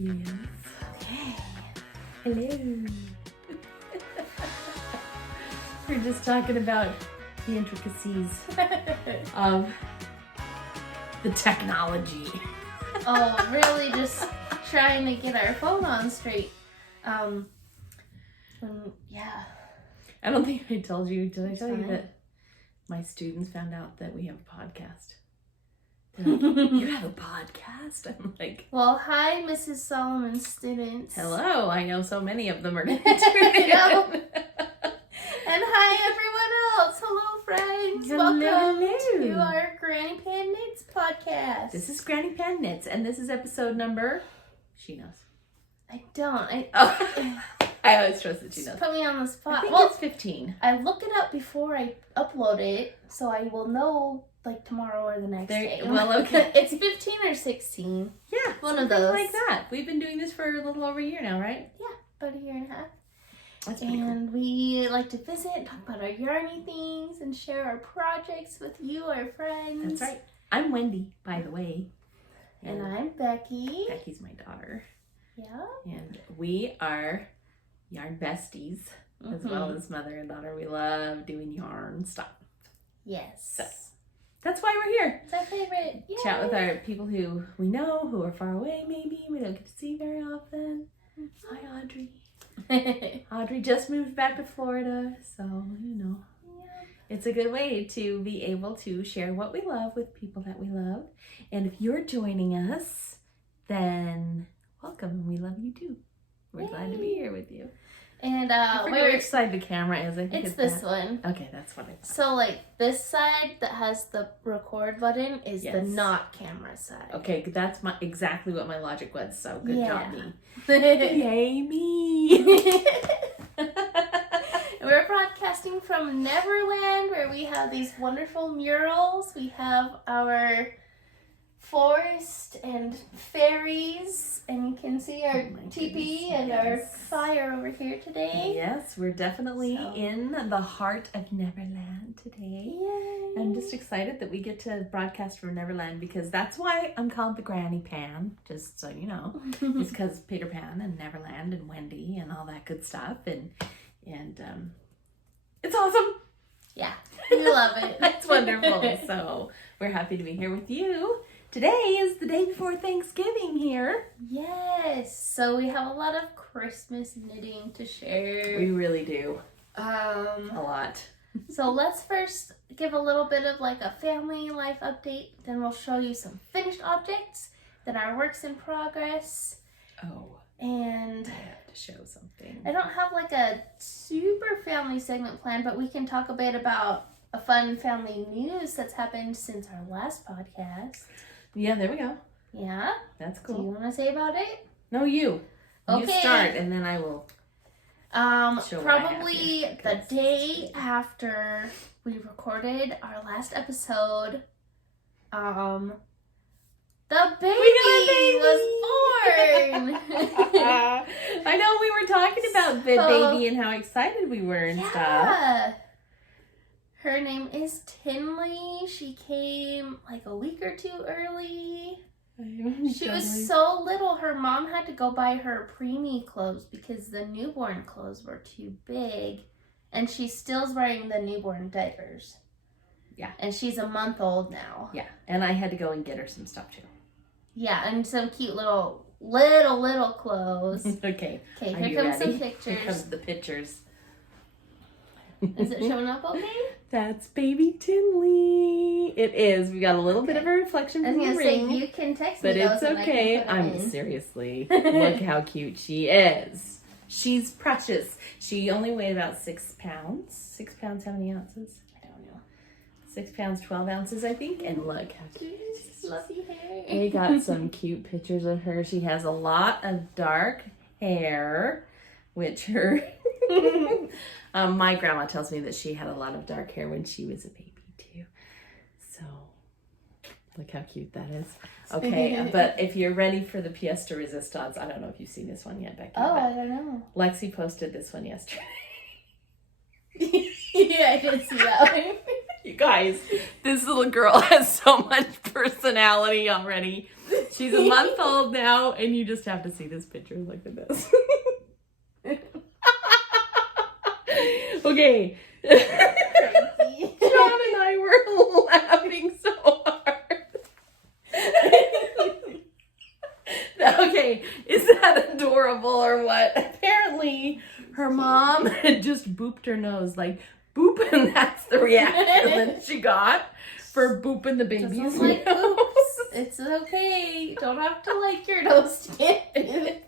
Yes. Okay. Hello. We're just talking about the intricacies of the technology. Oh, really just trying to get our phone on straight. Yeah. I don't think I told you. Did I tell you that my students found out that we have a podcast? Like, you have a podcast? I'm like, well, hi, Mrs. Solomon's students. hello. I know so many of them are going to tune in. And hi, everyone else. Hello, friends. Hello, Welcome hello. to our Granny Pan Knits podcast. This is Granny Pan Knits, and this is episode number. She knows. I don't. I always trust that she knows. Put me on the spot. I think well, it's 15. I look it up before I upload it, so I will know like tomorrow or the next day. Well, okay. It's 15 or 16. Yeah, one of those. like that. We've been doing this for a little over a year now, right? Yeah, about a year and a half. That's pretty And we like to visit, talk about our yarny things, and share our projects with you, our friends. That's right. I'm Wendy, by the way. And I'm Becky. Becky's my daughter. Yeah. And we are yarn besties, as well as mother and daughter. We love doing yarn stuff. Yes. So, that's why we're here. It's our favorite. Yay. Chat with our people who we know, who are far away maybe. We don't get to see very often. Hi, Audrey. Audrey just moved back to Florida, so, you know. It's a good way to be able to share what we love with people that we love. And if you're joining us, then welcome. We love you too. We're glad to be here with you. And I forget which side the camera is. I think it's this one. Okay, that's what I thought. So like this side that has the record button is the not camera side. Okay, that's exactly what my logic was. So good job, me. Yay, me. We're broadcasting from Neverland, where we have these wonderful murals. We have our forest and fairies, and you can see our teepee and our fire over here today. Yes, we're definitely in the heart of Neverland today. Yay. I'm just excited that we get to broadcast from Neverland, because that's why I'm called the Granny Pan, just so you know. It's because Peter Pan and Neverland and Wendy and all that good stuff, and it's awesome. Yeah, we love it. It's wonderful. So we're happy to be here with you. Today is the day before Thanksgiving here. Yes, so we have a lot of Christmas knitting to share. We really do. A lot. So let's first give a little bit of like a family life update. Then we'll show you some finished objects, then our works in progress. Oh. And I have to show something. I don't have like a super family segment planned, but we can talk a bit about a fun family news that's happened since our last podcast. Yeah, there we go. Yeah? That's cool. Do you want to say about it? No, you. Okay. You start, and then I will show probably what I have here, the day after we recorded our last episode, the baby was born. I know, we were talking about the baby and how excited we were and stuff. Her name is Tinley. She came like a week or two early. She was so little, her mom had to go buy her preemie clothes because the newborn clothes were too big. And she still's wearing the newborn diapers. Yeah. And she's a month old now. Yeah, and I had to go and get her some stuff too. Yeah, and some cute little clothes. Okay. Okay, here comes some pictures. Here comes the pictures. Is it showing up okay? That's baby Tinley. It is. We got a little bit of a reflection from the ring. You can text me, but it's okay. Seriously. Look how cute she is. She's precious. She only weighed about 6 pounds. 6 pounds, how many ounces? I don't know. 6 pounds, 12 ounces, I think. And look how cute. Fluffy hair. We got some cute pictures of her. She has a lot of dark hair, which her my grandma tells me that she had a lot of dark hair when she was a baby too. So look how cute that is. Okay, but if you're ready for the pièce de résistance, I don't know if you've seen this one yet, Becky. Oh, I don't know. Lexi posted this one yesterday. Yeah, I did see that one. You guys, this little girl has so much personality already. She's a month old now, and you just have to see this picture. Look at this. Okay. John and I were laughing so hard. Okay, is that adorable or what? Apparently, her mom had just booped her nose, like, boop, and that's the reaction that she got for booping the baby's nose. Like, oops, it's okay. Don't have to like your nose to get it.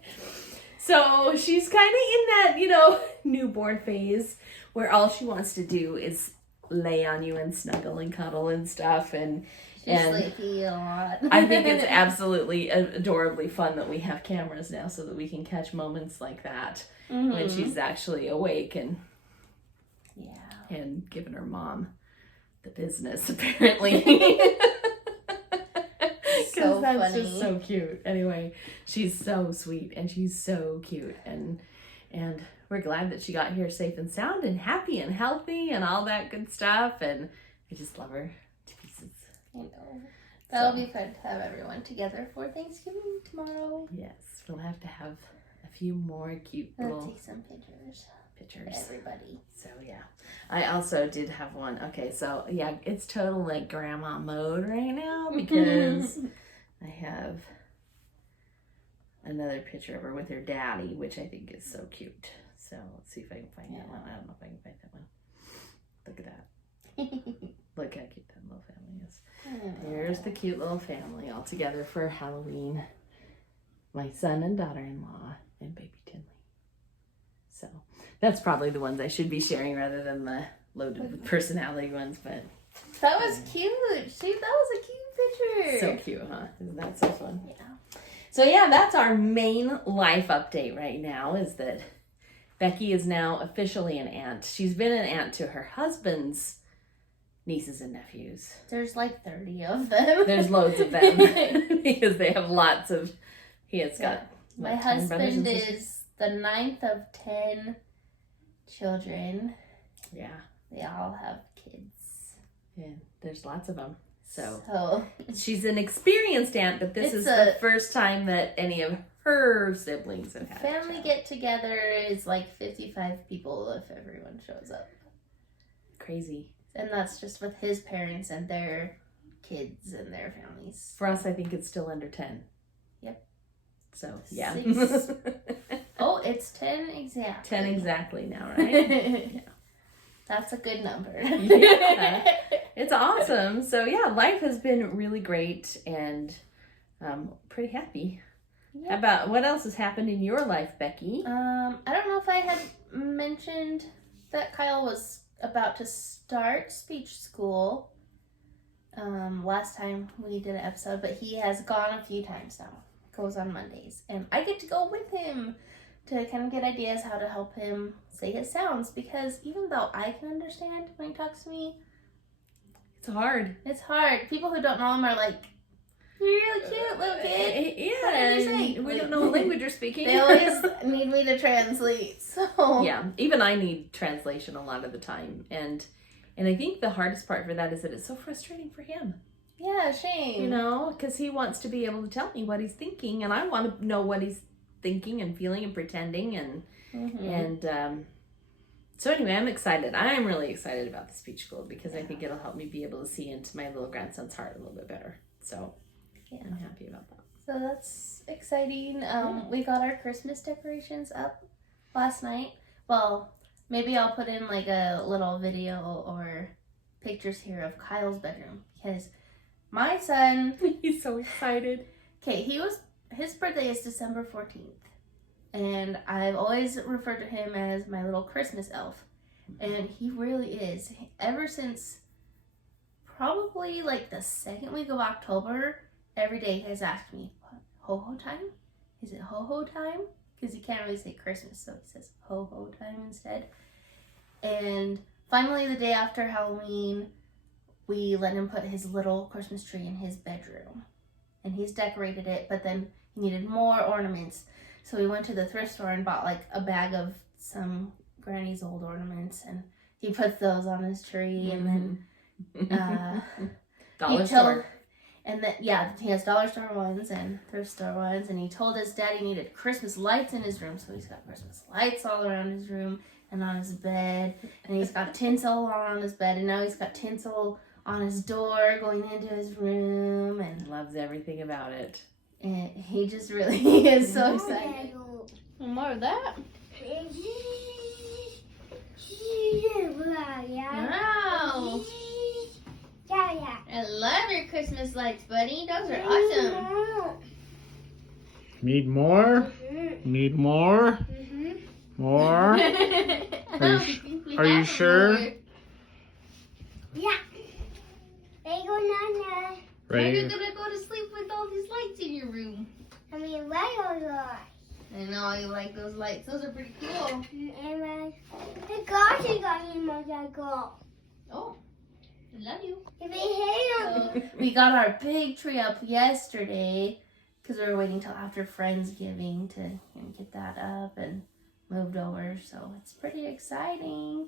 So she's kind of in that, you know, newborn phase where all she wants to do is lay on you and snuggle and cuddle and stuff. And she's sleepy a lot. I think it's absolutely adorably fun that we have cameras now so that we can catch moments like that when she's actually awake and giving her mom the business, apparently. So that's funny. Just so cute. Anyway, she's so sweet and she's so cute, and we're glad that she got here safe and sound and happy and healthy and all that good stuff, and I just love her to pieces. I know. That'll be fun to have everyone together for Thanksgiving tomorrow. Yes, we'll have to have a few more cute little take some pictures. Everybody. So yeah, I also did have one. Okay, so yeah, it's total like grandma mode right now because I have another picture of her with her daddy, which I think is so cute. So let's see if I can find that one. I don't know if I can find that one. Look at that. Look how cute that little family is. There's the cute little family all together for Halloween. My son and daughter-in-law and baby Tinley. So that's probably the ones I should be sharing rather than the loaded with personality ones, but that was cute. See, that was a cute picture. So cute, huh? Isn't that so fun? Yeah. So yeah, that's our main life update right now, is that Becky is now officially an aunt. She's been an aunt to her husband's nieces and nephews. There's like 30 of them. There's loads of them because they have lots of, he has got, my husband is the 9th of 10 children. Yeah. They all have kids. Yeah, there's lots of them. So she's an experienced aunt, but this is the first time that any of her siblings have had family get together is like 55 people if everyone shows up. Crazy. And that's just with his parents and their kids and their families. For us, I think it's still under 10. Yep. So, yeah. Oh, it's 10 exactly. 10 exactly now, right? Yeah. That's a good number. Yeah. It's awesome. So, yeah, life has been really great and pretty happy. Yep. How about what else has happened in your life, Becky? I don't know if I had mentioned that Kyle was about to start speech school last time we did an episode, but he has gone a few times now. Goes on Mondays, and I get to go with him to kind of get ideas how to help him say his sounds, because even though I can understand when he talks to me, it's hard. It's hard. People who don't know him are like, "You're really cute, little kid." Yeah, and we don't know what language you're speaking. They always need me to translate. So yeah, even I need translation a lot of the time, and I think the hardest part for that is that it's so frustrating for him. Yeah, shame. You know, because he wants to be able to tell me what he's thinking, and I want to know what he's thinking and feeling and pretending, and so anyway, I'm excited. I'm really excited about the speech school because I think it'll help me be able to see into my little grandson's heart a little bit better. So yeah, I'm happy about that. So that's exciting. We got our Christmas decorations up last night. Well, maybe I'll put in like a little video or pictures here of Kyle's bedroom, because my son, he's so excited. Okay, his birthday is December 14th. And I've always referred to him as my little Christmas elf. And he really is. Ever since probably like the second week of October, every day he has asked me, ho-ho time? Is it ho-ho time? Because he can't really say Christmas, so he says ho-ho time instead. And finally, the day after Halloween, we let him put his little Christmas tree in his bedroom. And he's decorated it, but then he needed more ornaments. So we went to the thrift store and bought like a bag of some granny's old ornaments, and he put those on his tree, and then Dollar store. And then, yeah, he has dollar store ones and thrift store ones. And he told his dad he needed Christmas lights in his room. So he's got Christmas lights all around his room and on his bed. And he's got tinsel on his bed. And now he's got tinsel on his door going into his room. And loves everything about it. And he just really is so excited. More of that. Wow. I love your Christmas lights, buddy. Those are awesome. Need more? Need more? More? Are you sure? Yeah. They go Nana. How are you Ready? gonna go to sleep with all these lights in your room? I mean, Legos. I know you like those lights. Those are pretty cool. And the gosh, I got him on that go. Oh, I love you. If he hit him. So, we got our big tree up yesterday because we were waiting till after Friendsgiving to get that up and moved over. So it's pretty exciting.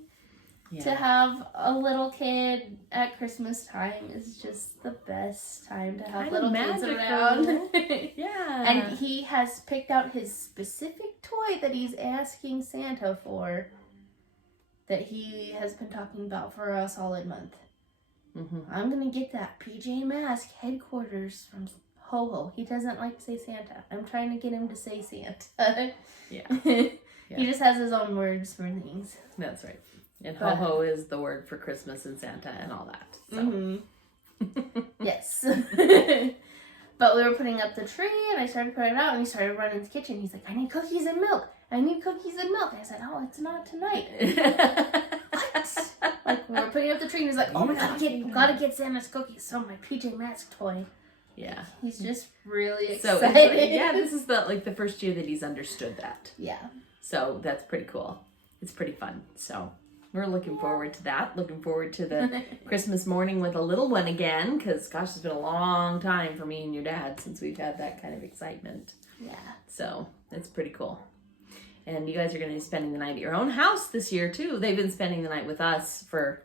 Yeah. To have a little kid at Christmas time is just the best time to have Kind little of kids magical. around. Yeah. And he has picked out his specific toy that he's asking Santa for that he has been talking about for a solid month. Mm-hmm. I'm going to get that PJ Masks headquarters from Ho-Ho. He doesn't like to say Santa. I'm trying to get him to say Santa. Yeah. He just has his own words for things. That's right. And But- ho-ho is the word for Christmas and Santa and all that. So. Mm-hmm. Yes. But we were putting up the tree and I started putting it out and he started running to the kitchen. He's like, I need cookies and milk. I need cookies and milk. And I said, oh, it's not tonight. What? Like, we were putting up the tree and he's like, oh my God, gotta get Santa's cookies. So my PJ Masks toy. Yeah. He's just really So excited. yeah, this is the first year that he's understood that. Yeah. So that's pretty cool. It's pretty fun. So we're looking forward to that. Looking forward to the Christmas morning with a little one again. Because, gosh, it's been a long time for me and your dad since we've had that kind of excitement. Yeah. So it's pretty cool. And you guys are going to be spending the night at your own house this year, too. They've been spending the night with us for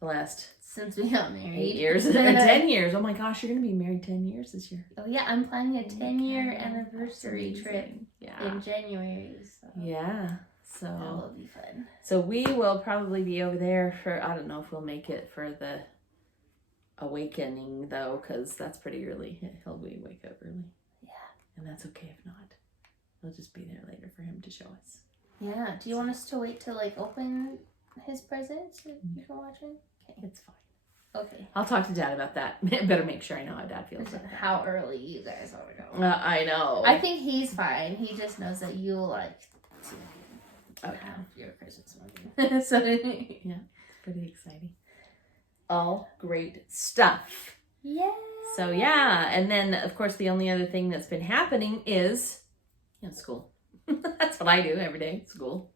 the last Since we got married. 8 years. Or 10 years. Oh, my gosh, you're going to be married 10 years this year. Oh, yeah, I'm planning a 10-year God, anniversary that's trip amazing. Yeah. in January. So Yeah. that So will be fun. we will probably be over there for, I don't know if we'll make it for the awakening, though, because that's pretty early. He'll be wake up early. Yeah. And that's okay if not. We'll just be there later for him to show us. Yeah. Do you want us to wait to open his presents so you can watch it? Okay. It's fine. Okay. I'll talk to Dad about that. Better make sure I know how Dad feels about that. How early you guys are going. I know. I think he's fine. He just knows that you like to have your Christmas morning. So Yeah, it's pretty exciting. All great stuff. yeah. So yeah, and then of course the only other thing that's been happening is school. That's what I do every day, school.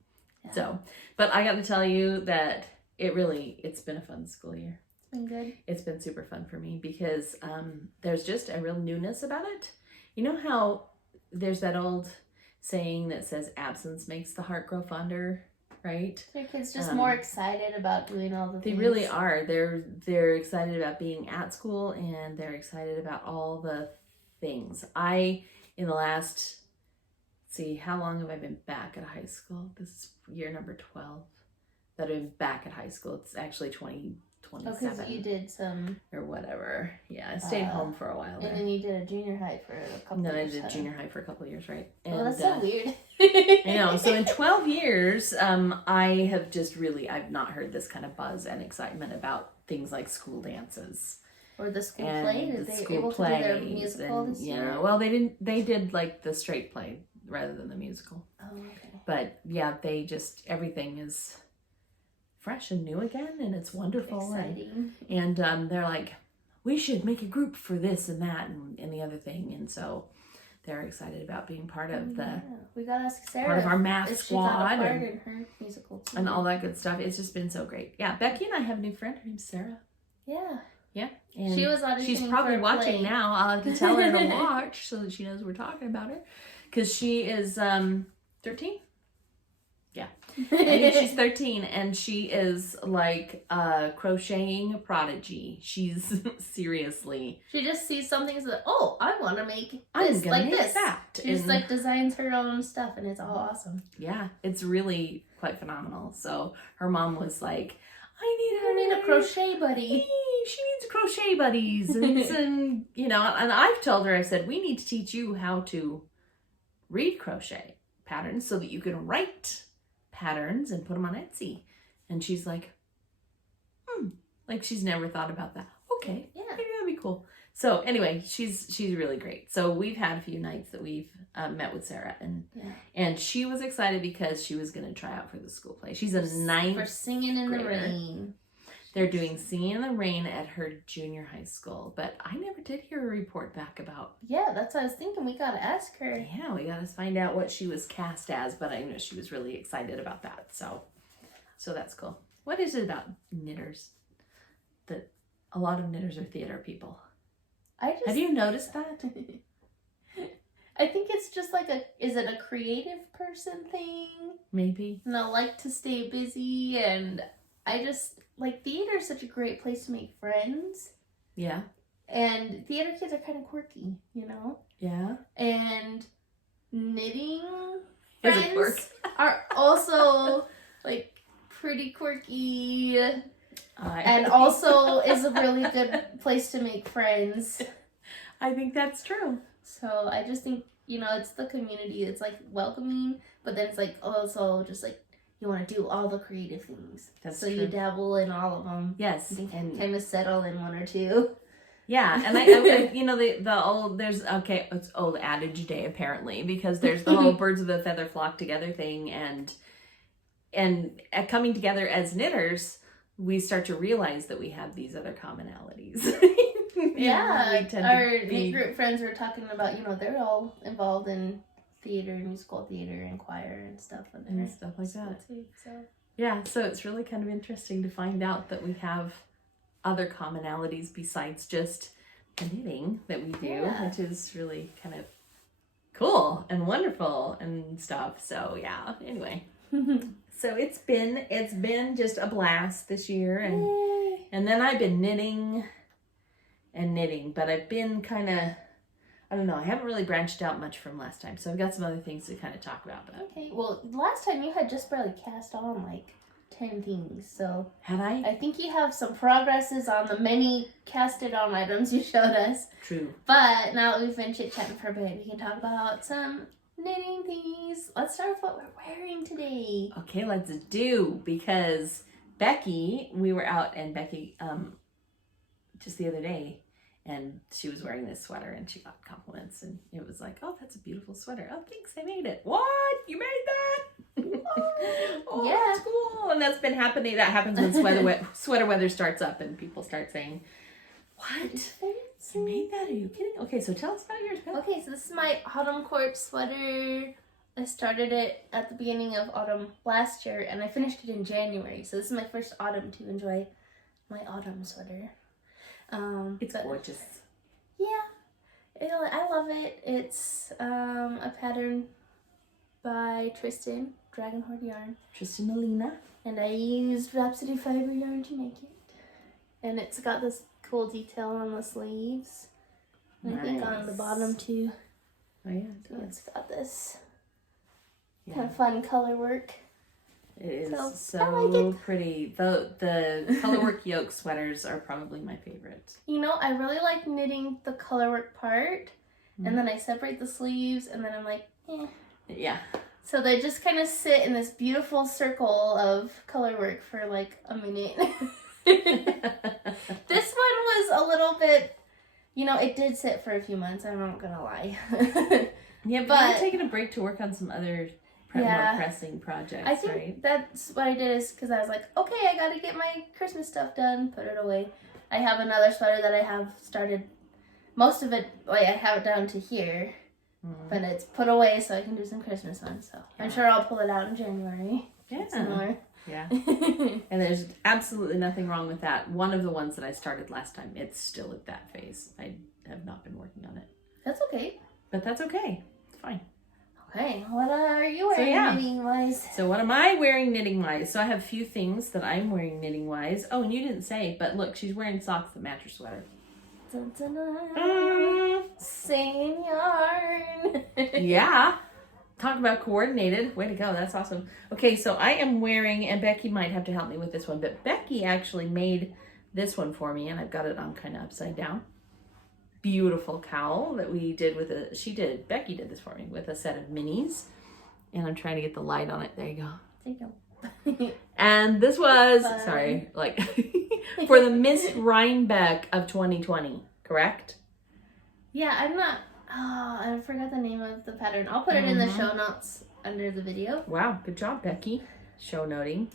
Yeah. So, but I got to tell you that it's been a fun school year. It's been good. It's been super fun for me because there's just a real newness about it. You know how there's that old saying that says absence makes the heart grow fonder, right? Your kids just more excited about doing all the They things. really are. They're excited about being at school and they're excited about all the things. In the last, how long have I been back at high school? This is year number 12 that I've been back at high school. It's actually 2027 because you did some, or whatever. Yeah, I stayed home for a while and there. then you did a junior high for a couple And then I years. did huh? junior high for a couple of years, right? Oh, that's so weird. I know. So in 12 years, I have just I've not heard this kind of buzz and excitement about things like school dances. Or the school And play? the Did they school able to do their plays musical and, this year? Yeah, well, they did like the straight play rather than the musical. Oh, okay. But yeah, everything is fresh and new again, and it's wonderful. Exciting. And they're like, we should make a group for this and that and the other thing. And so they're excited about being part of We gotta ask Sarah part of our math if she got a squad part and, in her musical too. and all that good stuff. It's just been so great. Yeah, Becky and I have a new friend. Her name's Sarah. Yeah. Yeah. And She was auditioning she's probably for a watching play. now. I'll have to tell her to watch so that she knows we're talking about her. Because she is 13. Yeah. I think she's 13 and she is like a crocheting prodigy. She's seriously. She just sees something and says, oh, I want to make I'm this gonna like make this. that. She just like designs her own stuff and it's all awesome. Yeah, it's really quite phenomenal. So her mom was like, I need a crochet buddy. She needs crochet buddies. And you know, and I've told her, I said, we need to teach you how to read crochet patterns so that you can write patterns and put them on Etsy. And she's like, like she's never thought about that. Okay, Yeah. maybe that'd be cool. So anyway, she's really great. So we've had a few nights that we've met with Sarah, and she was excited because she was going to try out for the school play. She's a ninth for Singing in the grader. Rain. They're doing Singing in the Rain at her junior high school, but I never did hear a report back about. Yeah, that's what I was thinking. We gotta ask her. Yeah, we got to find out what she was cast as, but I know she was really excited about that. So that's cool. What is it about knitters that a lot of knitters are theater people? Have you noticed that? I think it's just like is it a creative person thing? Maybe. And I like to stay busy, and I just, like, theater is such a great place to make friends. Yeah. And theater kids are kind of quirky, you know? Yeah. And knitting Is a quirk. friends are also, like, pretty quirky. And also is a really good place to make friends. I think that's true. So I just think, you know, it's the community. It's like welcoming, but then it's like also just like you want to do all the creative things. That's so true. you dabble in all of them. Yes, You can and kind of settle in one or two. yeah, and I you know the old it's old adage day apparently, because there's the whole birds of a feather flock together thing, and coming together as knitters, we start to realize that we have these other commonalities. Yeah, We tend our to be- knit group friends were talking about, you know, they're all involved in theater, musical theater, and choir and stuff. and stuff like that. Too, so. Yeah, so it's really kind of interesting to find out that we have other commonalities besides just the knitting that we do, Yeah. which is really kind of cool and wonderful and stuff. So yeah, anyway. So it's been just a blast this year, and then I've been knitting, but I've been kind of, I don't know, I haven't really branched out much from last time, so I've got some other things to kind of talk about. But Okay, well, last time you had just barely cast on like 10 things, so had I? I think you have some progresses on the many casted on items you showed us. True. But now that we've been chit-chatting for a bit, we can talk about some knitting things. Let's start with what we're wearing today. Okay, let's do, because Becky, we were out, and Becky, just the other day, and she was wearing this sweater, and she got compliments, and it was like, oh, that's a beautiful sweater. Oh, thanks, I made it. What? You made that? Oh, Yeah. that's cool. And that's been happening. That happens when sweater weather starts up, and people start saying, what? You made that? Are you kidding? Okay, so tell us about yours, Becky. Okay, so this is my autumn court sweater. I started it at the beginning of autumn last year, and I finished it in January. So this is my first autumn to enjoy my autumn sweater. It's gorgeous. Yeah, I love it. It's a pattern by Trysten, Dragon Horde Yarn. Trysten Molina. And I used Rhapsody Fiber yarn to make it. And it's got this cool detail on the sleeves. And I think on the Nice. bottom too. Oh yeah, So it's got this yeah. kind of fun color work. It is So, I like so pretty. The colorwork yoke sweaters are probably my favorite. You know, I really like knitting the colorwork part. And then I separate the sleeves and then I'm like, eh. Yeah. So they just kind of sit in this beautiful circle of colorwork for like a minute. This one was a little bit, you know, it did sit for a few months, I'm not gonna lie. Yeah, but But- you're taking a break to work on some other Yeah. more pressing projects, I think right? that's what I did is because I was like, okay, I gotta get my Christmas stuff done, put it away. I have another sweater that I have started, most of it, like I have it down to here, but it's put away so I can do some Christmas ones, so I'm sure I'll pull it out in January. Yeah. Some more. Yeah. And there's absolutely nothing wrong with that. One of the ones that I started last time, it's still at that phase. I have not been working on it. That's okay. But that's okay. It's fine. Okay, what are you wearing knitting-wise? So what am I wearing knitting-wise? So I have a few things that I'm wearing knitting-wise. Oh, and you didn't say, but look, she's wearing socks that match her sweater. Dun, dun, dun. Same yarn. Yeah. Talk about coordinated. Way to go. That's awesome. Okay, so I am wearing, and Becky might have to help me with this one, but Becky actually made this one for me, and I've got it on kind of upside down. Beautiful cowl that we did with Becky did this for me with a set of minis. And I'm trying to get the light on it. There you go. There you go. And this was, sorry, like for the Miss Rhinebeck of 2020, correct? Yeah, I forgot the name of the pattern. I'll put it in the show notes under the video. Wow, good job, Becky. Show noting.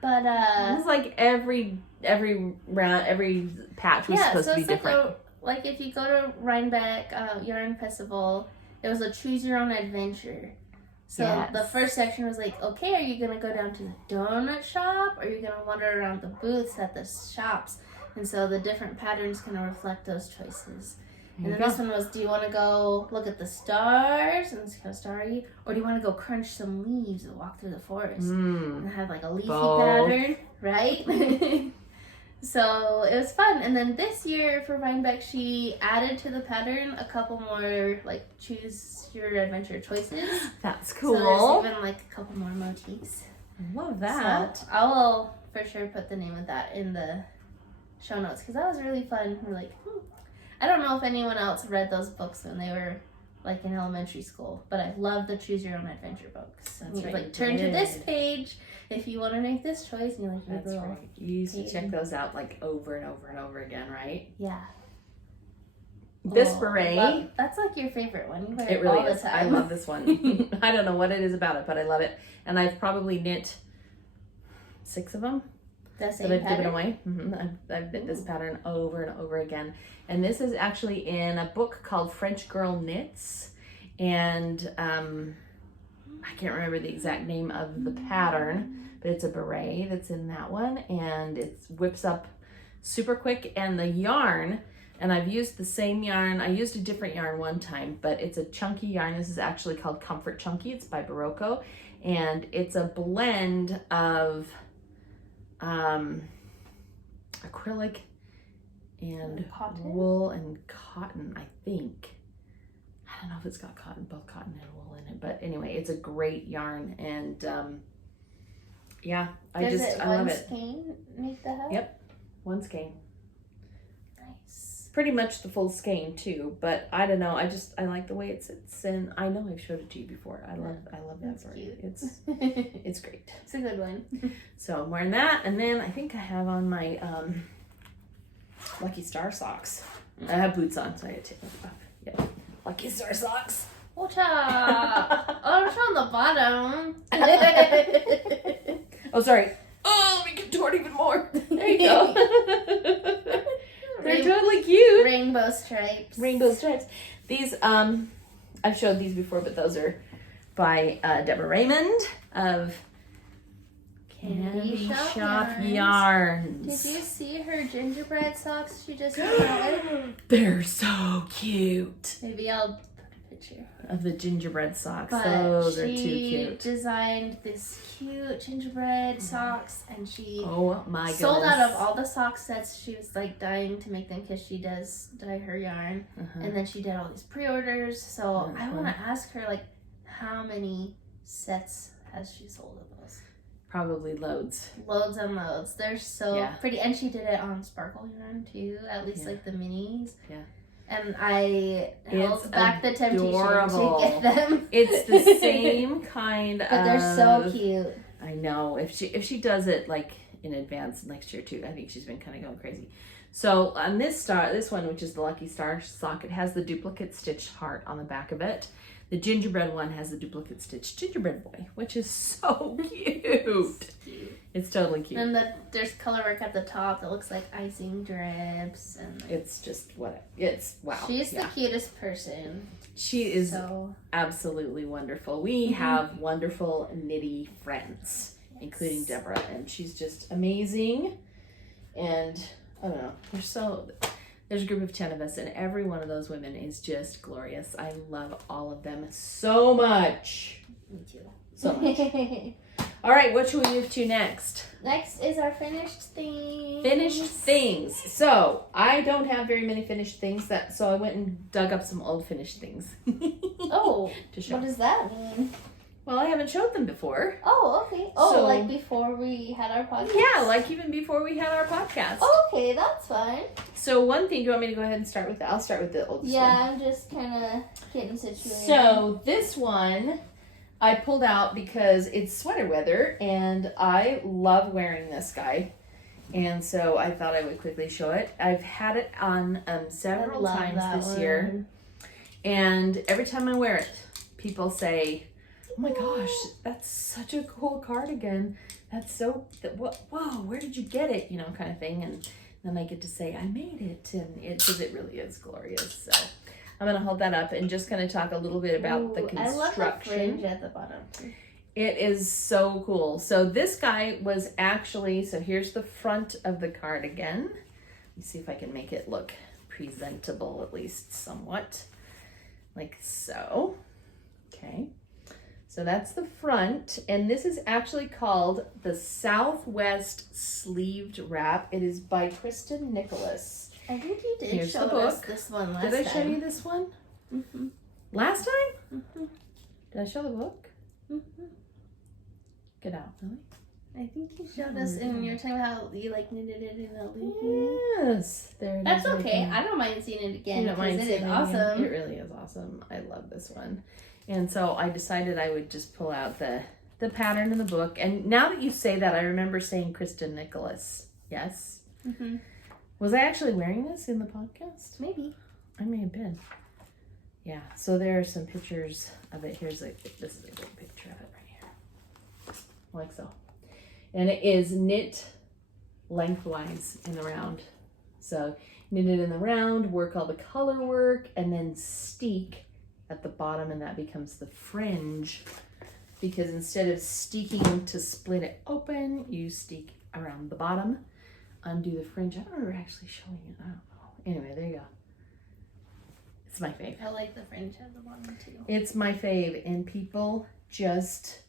But it was like every patch was supposed to be different. Like if you go to Rhinebeck Yarn Festival, it was a choose your own adventure. So the first section was like, okay, are you gonna go down to the donut shop, or are you gonna wander around the booths at the shops? And so the different patterns kind of reflect those choices. And then this one was, do you want to go look at the stars and see how starry, or do you want to go crunch some leaves and walk through the forest? And have like a leafy pattern, right? So it was fun. And then this year for Rhinebeck, she added to the pattern a couple more like choose your adventure choices. That's cool. So there's even like a couple more motifs. I love that. So I will for sure put the name of that in the show notes because that was really fun. We're like, I don't know if anyone else read those books when they were like in elementary school, but I love the choose your own adventure books. That's right. Like turn to this page if you want to make this choice. And you're like, that's right. You used to check those out like over and over and over again, right? Yeah. This beret. That's like your favorite one. You wear it really all is. the time. I love this one. I don't know what it is about it, but I love it. And I've probably knit 6 of them. The same that I've pattern? given away. I've knit this pattern over and over again. And this is actually in a book called French Girl Knits. And I can't remember the exact name of the pattern, but it's a beret that's in that one. And it whips up super quick. And the yarn, and I've used the same yarn. I used a different yarn one time, but it's a chunky yarn. This is actually called Comfort Chunky. It's by Barocco. And it's a blend of acrylic and wool and cotton, I think. I don't know if it's got both cotton and wool in it, but anyway, it's a great yarn. And yeah, I love it. Does one skein make the hat? Yep, one skein. Nice. Pretty much the full skein too, but I don't know. I like the way it sits, and I know I've showed it to you before. I love that beret. It's great. It's a good one. So I'm wearing that, and then I think I have on my Lucky Star socks. I have boots on, so I had to take them off. Yep. Lucky Star socks. Watch out! Oh, it's on the bottom. Oh, sorry. Oh, we can tort even more. There you go. They're totally cute. Rainbow stripes. Rainbow stripes. These, I've showed these before, but those are by Deborah Raymond of Candy Shop Yarns. Did you see her gingerbread socks she just tried? They're so cute. Maybe I'll put a picture of the gingerbread socks. But Those are too cute. She designed this cute gingerbread socks, and she goodness. sold out of all the sock sets. She was like dying to make them because she does dye her yarn, and then she did all these pre-orders. So I want to ask her like, how many sets has she sold of those? Probably loads. Loads and loads. They're so pretty, and she did it on sparkle yarn too. At least like the minis. Yeah. And I held back the temptation to get them. It's the same kind but they're so cute. I know. If she does it like in advance next year too, I think she's been kind of going crazy. So on this one, which is the Lucky Star sock, it has the duplicate stitched heart on the back of it. The gingerbread one has the duplicate stitched gingerbread boy, which is so cute. It's totally cute. And there's color work at the top that looks like icing drips, and it's just wow. She's the cutest person. She is absolutely wonderful. We have wonderful knitty friends, including Deborah, and she's just amazing. And I don't know, There's a group of 10 of us, and every one of those women is just glorious. I love all of them so much. Me too. So much. All right, what should we move to next? Next is our finished things. Finished things. So I don't have very many finished things, so I went and dug up some old finished things. Oh, to show. what does that mean? Well, I haven't showed them before. Oh, okay. Oh, So- like before we had our podcast? Yeah, like even before we had our podcast. Oh, okay, that's fine. So one thing, do you want me to go ahead and start with that? I'll start with the oldest one. Yeah, I'm just kind of getting situated. So this one I pulled out because it's sweater weather and I love wearing this guy. And so I thought I would quickly show it. I've had it on several times this year. And every time I wear it, people say, oh my gosh, that's such a cool cardigan. That's so, whoa, where did you get it? You know, kind of thing. And then I get to say, I made it. And because it really is glorious. So I'm going to hold that up and just kind of talk a little bit about the construction. I love the fringe at the bottom. It is so cool. So this guy was actually, so here's the front of the cardigan. Let me see if I can make it look presentable, at least somewhat. Like so. Okay. So that's the front, and this is actually called the Southwest Sleeved Wrap. It is by Kristin Nicholas. I think you did Here's show the us book. this one last time. Did I show you this one? Mm-hmm. Last time? Mm-hmm. Did I show the book? Mm-hmm. Get out, really? I think you showed us, and you were talking about how you like knitted it in a loop. Yes. There it That's is right okay. there. I don't mind seeing it again You don't mind because it is seeing it again? awesome. It really is awesome. I love this one. And so I decided I would just pull out the pattern in the book. And now that you say that, I remember saying Kristin Nicholas. Yes? Mm-hmm. Was I actually wearing this in the podcast? Maybe. I may have been. Yeah. So there are some pictures of it. This is a good picture of it right here. Like so. And it is knit lengthwise in the round. So knit it in the round, work all the color work, and then steek at the bottom, and that becomes the fringe. Because instead of steeking to split it open, you steek around the bottom, undo the fringe. I don't remember actually showing it. I don't know. Anyway, there you go. It's my fave. I like the fringe at the bottom too. It's my fave, and people just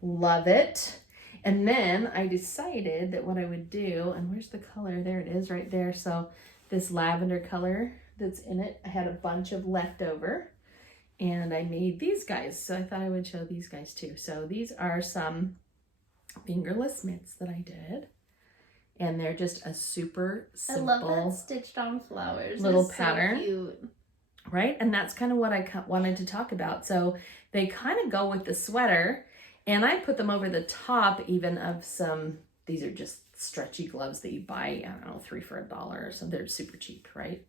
love it. And then I decided that what I would do, and where's the color? There it is right there. So this lavender color that's in it, I had a bunch of leftover, and I made these guys. So I thought I would show these guys too. So these are some Fingerless Mitts that I did. And they're just a super simple, I love that stitched on flowers. little It's pattern. So cute. Right? And that's kind of what I wanted to talk about. So they kind of go with the sweater, and I put them over the top even of some, these are just stretchy gloves that you buy, I don't know, 3 for $1 or something. They're super cheap, right?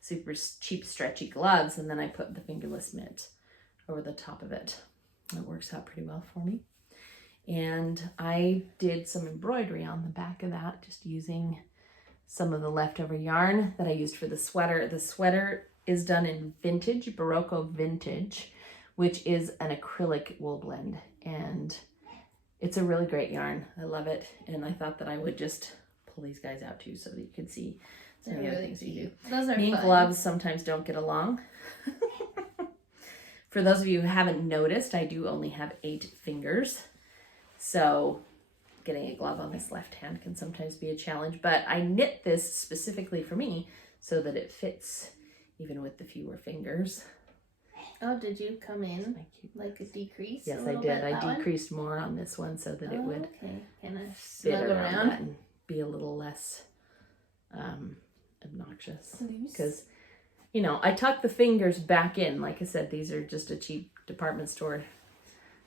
Super cheap stretchy gloves. And then I put the Fingerless Mitt over the top of it. It works out pretty well for me. And I did some embroidery on the back of that, just using some of the leftover yarn that I used for the sweater. The sweater is done in vintage, Barocco vintage, which is an acrylic wool blend. And it's a really great yarn. I love it. And I thought that I would just pull these guys out too so that you could see some of the other things you do. Those are Me and fun. gloves sometimes don't get along. For those of you who haven't noticed, I do only have 8 fingers. So getting a glove on this left hand can sometimes be a challenge. But I knit this specifically for me so that it fits even with the fewer fingers. Oh, did you come in My cute- like a decrease? Yes, a I little did. bit, I that one? decreased more on this one so that it would Okay, kind of fit snug around around. that and be a little less obnoxious. Because, you know, I tuck the fingers back in. Like I said, these are just a cheap department store.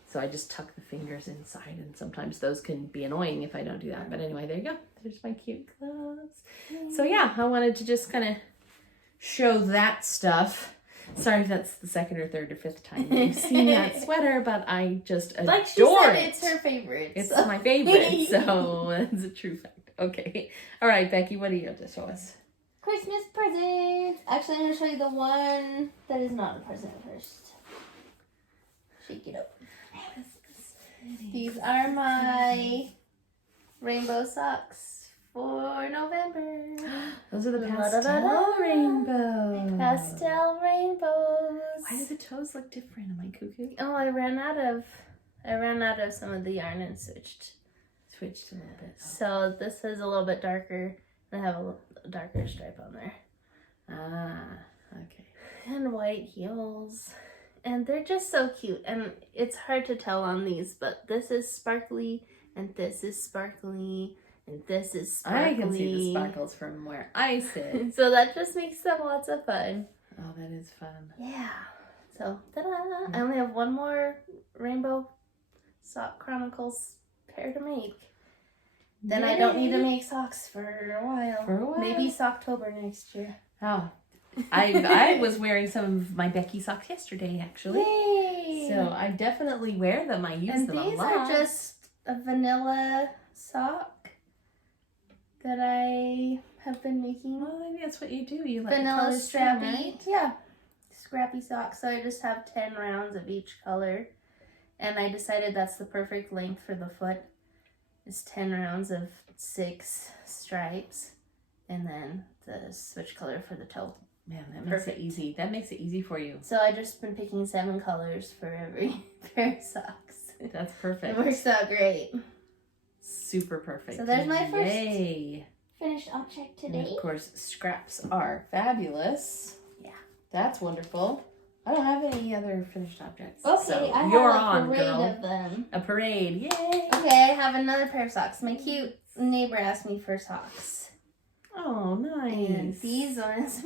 So I just tuck the fingers inside, and sometimes those can be annoying if I don't do that. But anyway, there you go. There's my cute gloves. So yeah, I wanted to just kind of show that stuff. Sorry if that's the second or third or fifth time you've seen that sweater, but I just adore Like she said, it. it's her favorite. It's so. my favorite, so that's a true fact. Okay. All right, Becky, what do you have to show us? Christmas presents. Actually, I'm going to show you the one that is not a present first. Shake it up. These are my rainbow socks for November. Those are the pastel rainbows. Pastel rainbows. Why do the toes look different? Am I cuckoo? Oh, I ran out of some of the yarn and switched A little bit. So this is a little bit darker. I have a darker stripe on there. Okay. And white heels. And they're just so cute. And it's hard to tell on these, but this is sparkly, and this is sparkly, and this is sparkly. I can see the sparkles from where I sit. So that just makes them lots of fun. Oh, that is fun. Yeah. So, ta-da! I only have one more Rainbow Sock Chronicles pair to make. Then I don't need to make socks for a while. Maybe Socktober next year. Oh, I was wearing some of my Becky socks yesterday, actually. Yay! So I definitely wear them. I use them a lot. And these are just a vanilla sock that I have been making. Well, maybe that's what you do. You let Vanilla the colors scrappy. trim, right? Yeah. Scrappy socks. So I just have 10 rounds of each color. And I decided that's the perfect length for the foot. It's 10 rounds of 6 stripes. And then the switch color for the toe. Man, that makes it easy. That makes it easy for you. So I just been picking 7 colors for every pair of socks. That's perfect. It works out great. Super perfect. So there's my first Yay. finished object And today. of course, scraps are fabulous. Yeah. That's wonderful. I don't have any other finished objects. Okay, so I you're have a on, parade girl. of them. A parade. Yay. Okay, I have another pair of socks. My cute neighbor asked me for socks. Oh, nice. And these ones,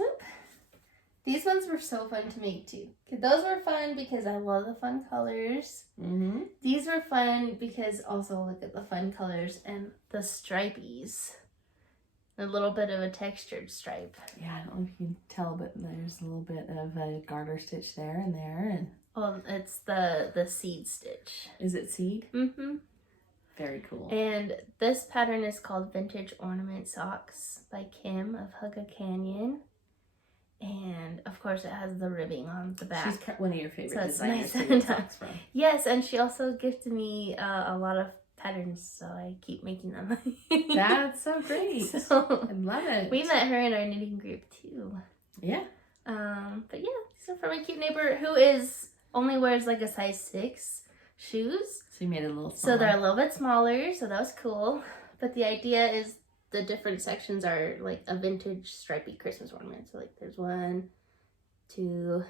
these ones were so fun to make too. Those were fun because I love the fun colors. Mm-hmm. These were fun because also look at the fun colors and the stripies. A little bit of a textured stripe. Yeah, I don't know if you can tell, but there's a little bit of a garter stitch there and there. And Oh, it's the seed stitch. is it seed? Mm-hmm. Very cool. And this pattern is called Vintage Ornament Socks by Kim of Hugga Canyon. And of course it has the ribbing on the back. She's one of your favorite So it's designers nice to and get tough. socks from. Yes, and she also gifted me a lot of patterns, so I keep making them. That's so great. So I love it. we met her in our knitting group too. Yeah. But yeah, these are for my cute neighbor who only wears like a size 6 shoes. So you made it a little So smaller. they're a little bit smaller, so that was cool. But the idea is the different sections are like a vintage stripy Christmas ornament. So like there's 1, 2,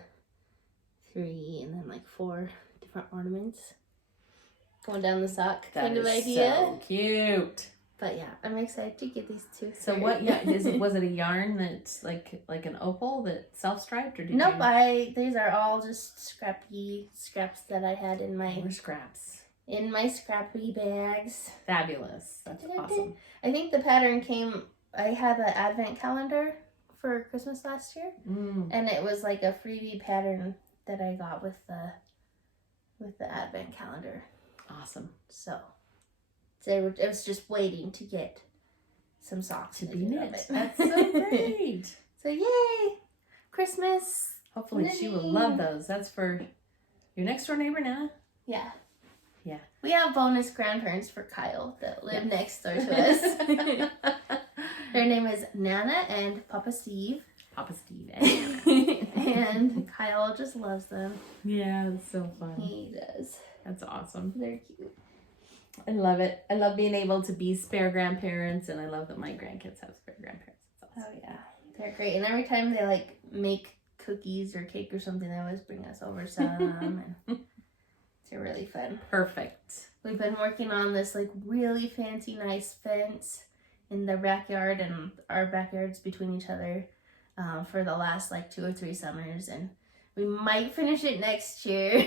3, and then like 4 different ornaments going down the sock kind of idea. So cute. But yeah, I'm excited to get these two. So what? Yeah, was it a yarn that's like an opal that self-striped, or did Nope, you? these are all just scraps that I had in my More scraps. scrappy bags. Fabulous. That's awesome. I think the pattern I had an advent calendar for Christmas last year, and it was like a freebie pattern that I got with the advent calendar. Awesome. So it was just waiting to get some socks To be knitted of knit. it. That's so great. So yay! Christmas. Hopefully she will love those. That's for your next door neighbor now. Yeah. Yeah. We have bonus grandparents for Kyle that live next door to us. Their name is Nana and Papa Steve. Papa Steve and And Kyle just loves them. yeah, it's so fun. He does. That's awesome. They're cute. I love it. I love being able to be spare grandparents, and I love that my grandkids have spare grandparents. It's awesome. Oh yeah, they're great. And every time they like make cookies or cake or something, they always bring us over some, and it's really fun. Perfect. We've been working on this like really fancy, nice fence in their backyard and our backyards between each other for the last like 2 or 3 summers, and we might finish it next year.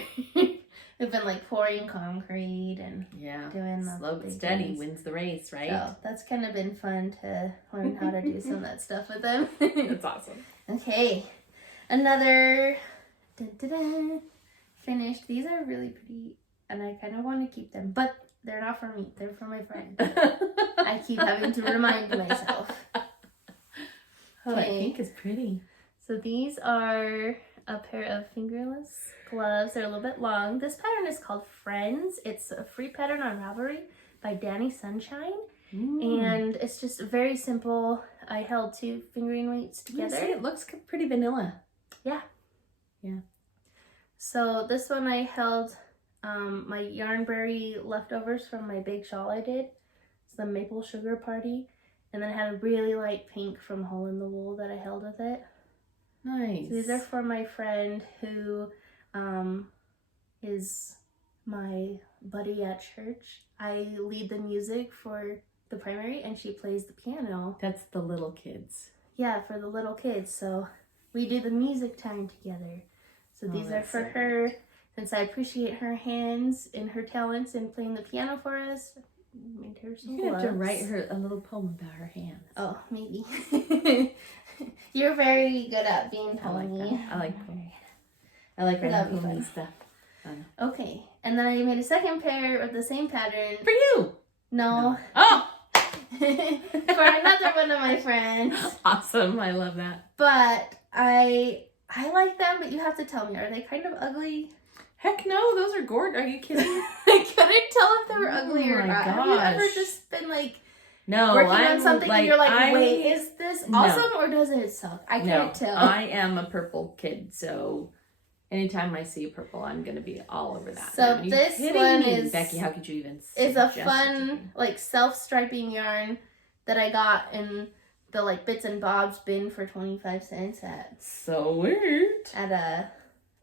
We've been like pouring concrete and doing the slow but big steady things. wins the race, right? So that's kind of been fun to learn how to do some of that stuff with them. That's awesome. Okay, another finished. These are really pretty, and I kind of want to keep them, but they're not for me. They're for my friend. I keep having to remind myself. Oh, that pink is pretty. So these are a pair of fingerless gloves. They're a little bit long. This pattern is called Friends. It's a free pattern on Ravelry by Dani Sunshine. And it's just very simple. I held 2 fingering weights together. It looks pretty vanilla. Yeah. Yeah. So this one I held my yarnberry leftovers from my big shawl I did. It's the maple sugar party. And then I had a really light pink from Hole in the Wool that I held with it. Nice. So these are for my friend who is my buddy at church. I lead the music for the primary and she plays the piano. That's the little kids. Yeah, for the little kids. So we do the music time together. So these are for her. Since I appreciate her hands and her talents in playing the piano for us, I made her some You have to gloves. write her a little poem about her hands. Oh, maybe. You're very good at being I like poemy. that. I like poems. I like That'd be writing poemy fun. stuff. Okay, and then I made a second pair of the same pattern. For you! No. Oh! For another one of my friends. Awesome. I love that. But I like them, but you have to tell me, are they kind of ugly? Heck no, those are gorgeous. Are you kidding? I couldn't tell if they were ugly or my not. Have you ever gosh. just been like No, working I'm on something and you're like, wait, is this No. awesome or does it suck? I can't tell. I am a purple kid, so anytime I see a purple, I'm gonna be all over that. So Are you this kidding one me? is- Becky. How could you even? It's a suggest it to fun, me? like, self-striping yarn that I got in the, like, Bits and Bobs bin for 25 cents So weird. at a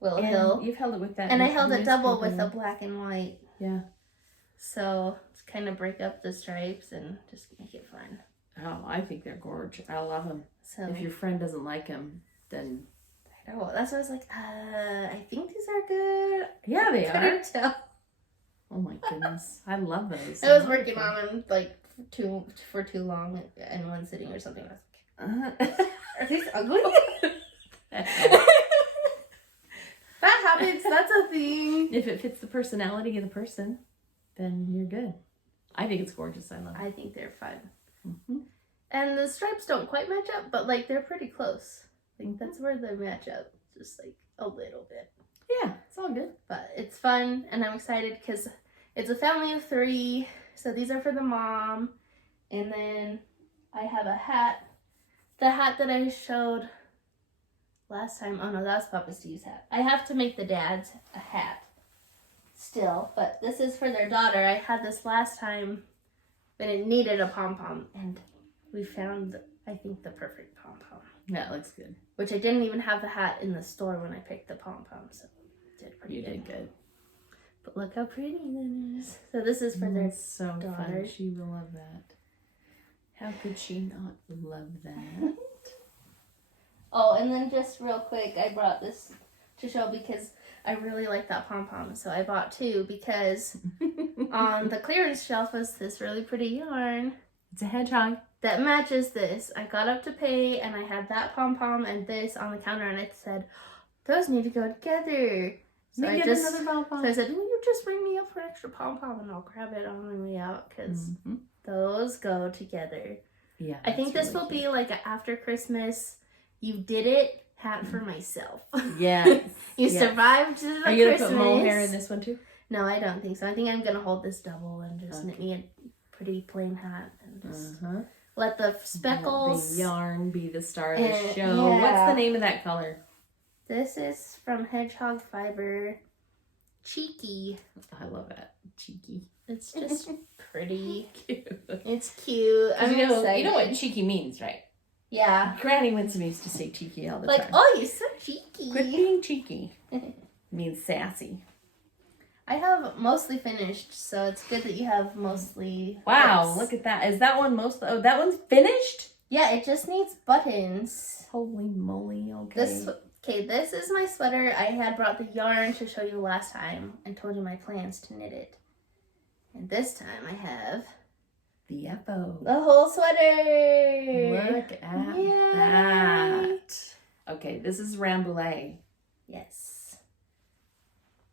Willow And Hill. you've held it with that. And I held it double newspaper. with a black and white. Yeah. So, to kind of break up the stripes and just make it fun. Oh, I think they're gorgeous. I love them. So, If your friend doesn't like them, then oh, that's why I was like, I think these are good. yeah, they I are. couldn't tell. Oh my goodness, I love those. I was working on them, like, for too long in one sitting or something. I was like, are these ugly? That happens. That's a thing. If it fits the personality of the person, then you're good. I think it's gorgeous. I love it. I think they're fun. Mm-hmm. And the stripes don't quite match up, but like they're pretty close. Like that's where they match up, just like a little bit. Yeah, it's all good. But it's fun, and I'm excited because it's a family of 3. So these are for the mom, and then I have a hat. The hat that I showed last time. Oh no, that was Papa Steve's hat. I have to make the dads a hat still, but this is for their daughter. I had this last time, but it needed a pom-pom, and we found, I think, the perfect pom-pom. That looks good. Which I didn't even have the hat in the store when I picked the pom-pom, so did pretty You good. did good. But look how pretty that is. So this is for their That's so daughter. fun. She will love that. How could she not love that? Oh, and then just real quick, I brought this to show because I really like that pom-pom. So I bought 2 because on the clearance shelf was this really pretty yarn It's a hedgehog. that matches this. I got up to pay and I had that pom-pom and this on the counter and it said, those need to go together. So Let me I get just, another pom-pom. so I said, will you just ring me up for extra pom-pom and I'll grab it on my way out because Mhm. those go together. Yeah. I think that's this really will cute. be like a after Christmas, you did it hat for myself. Yes. You yes. survived the Are you Christmas. gonna put mohair in this one too? No, I don't think so. I think I'm gonna hold this double and just knit me a pretty plain hat and just let the speckles. The yarn be the star of the And- show. yeah. What's the name of that color? This is from Hedgehog Fiber. Cheeky. I love it. Cheeky. It's just pretty. Cute. It's cute. I'm excited. You know what cheeky means, right? Yeah. Granny Winsome used to say cheeky all the Like, time. oh, you're so cheeky. Quit being cheeky. Means sassy. I have mostly finished, so it's good that you have mostly. Wow, bits. look at that. Is that one most? Oh, that one's finished? Yeah, it just needs buttons. Holy moly, okay. This is my sweater. I had brought the yarn to show you last time and told you my plans to knit it. And this time I have the FO. the whole sweater. Look at Yay. that. Okay, this is Rambouillet. Yes.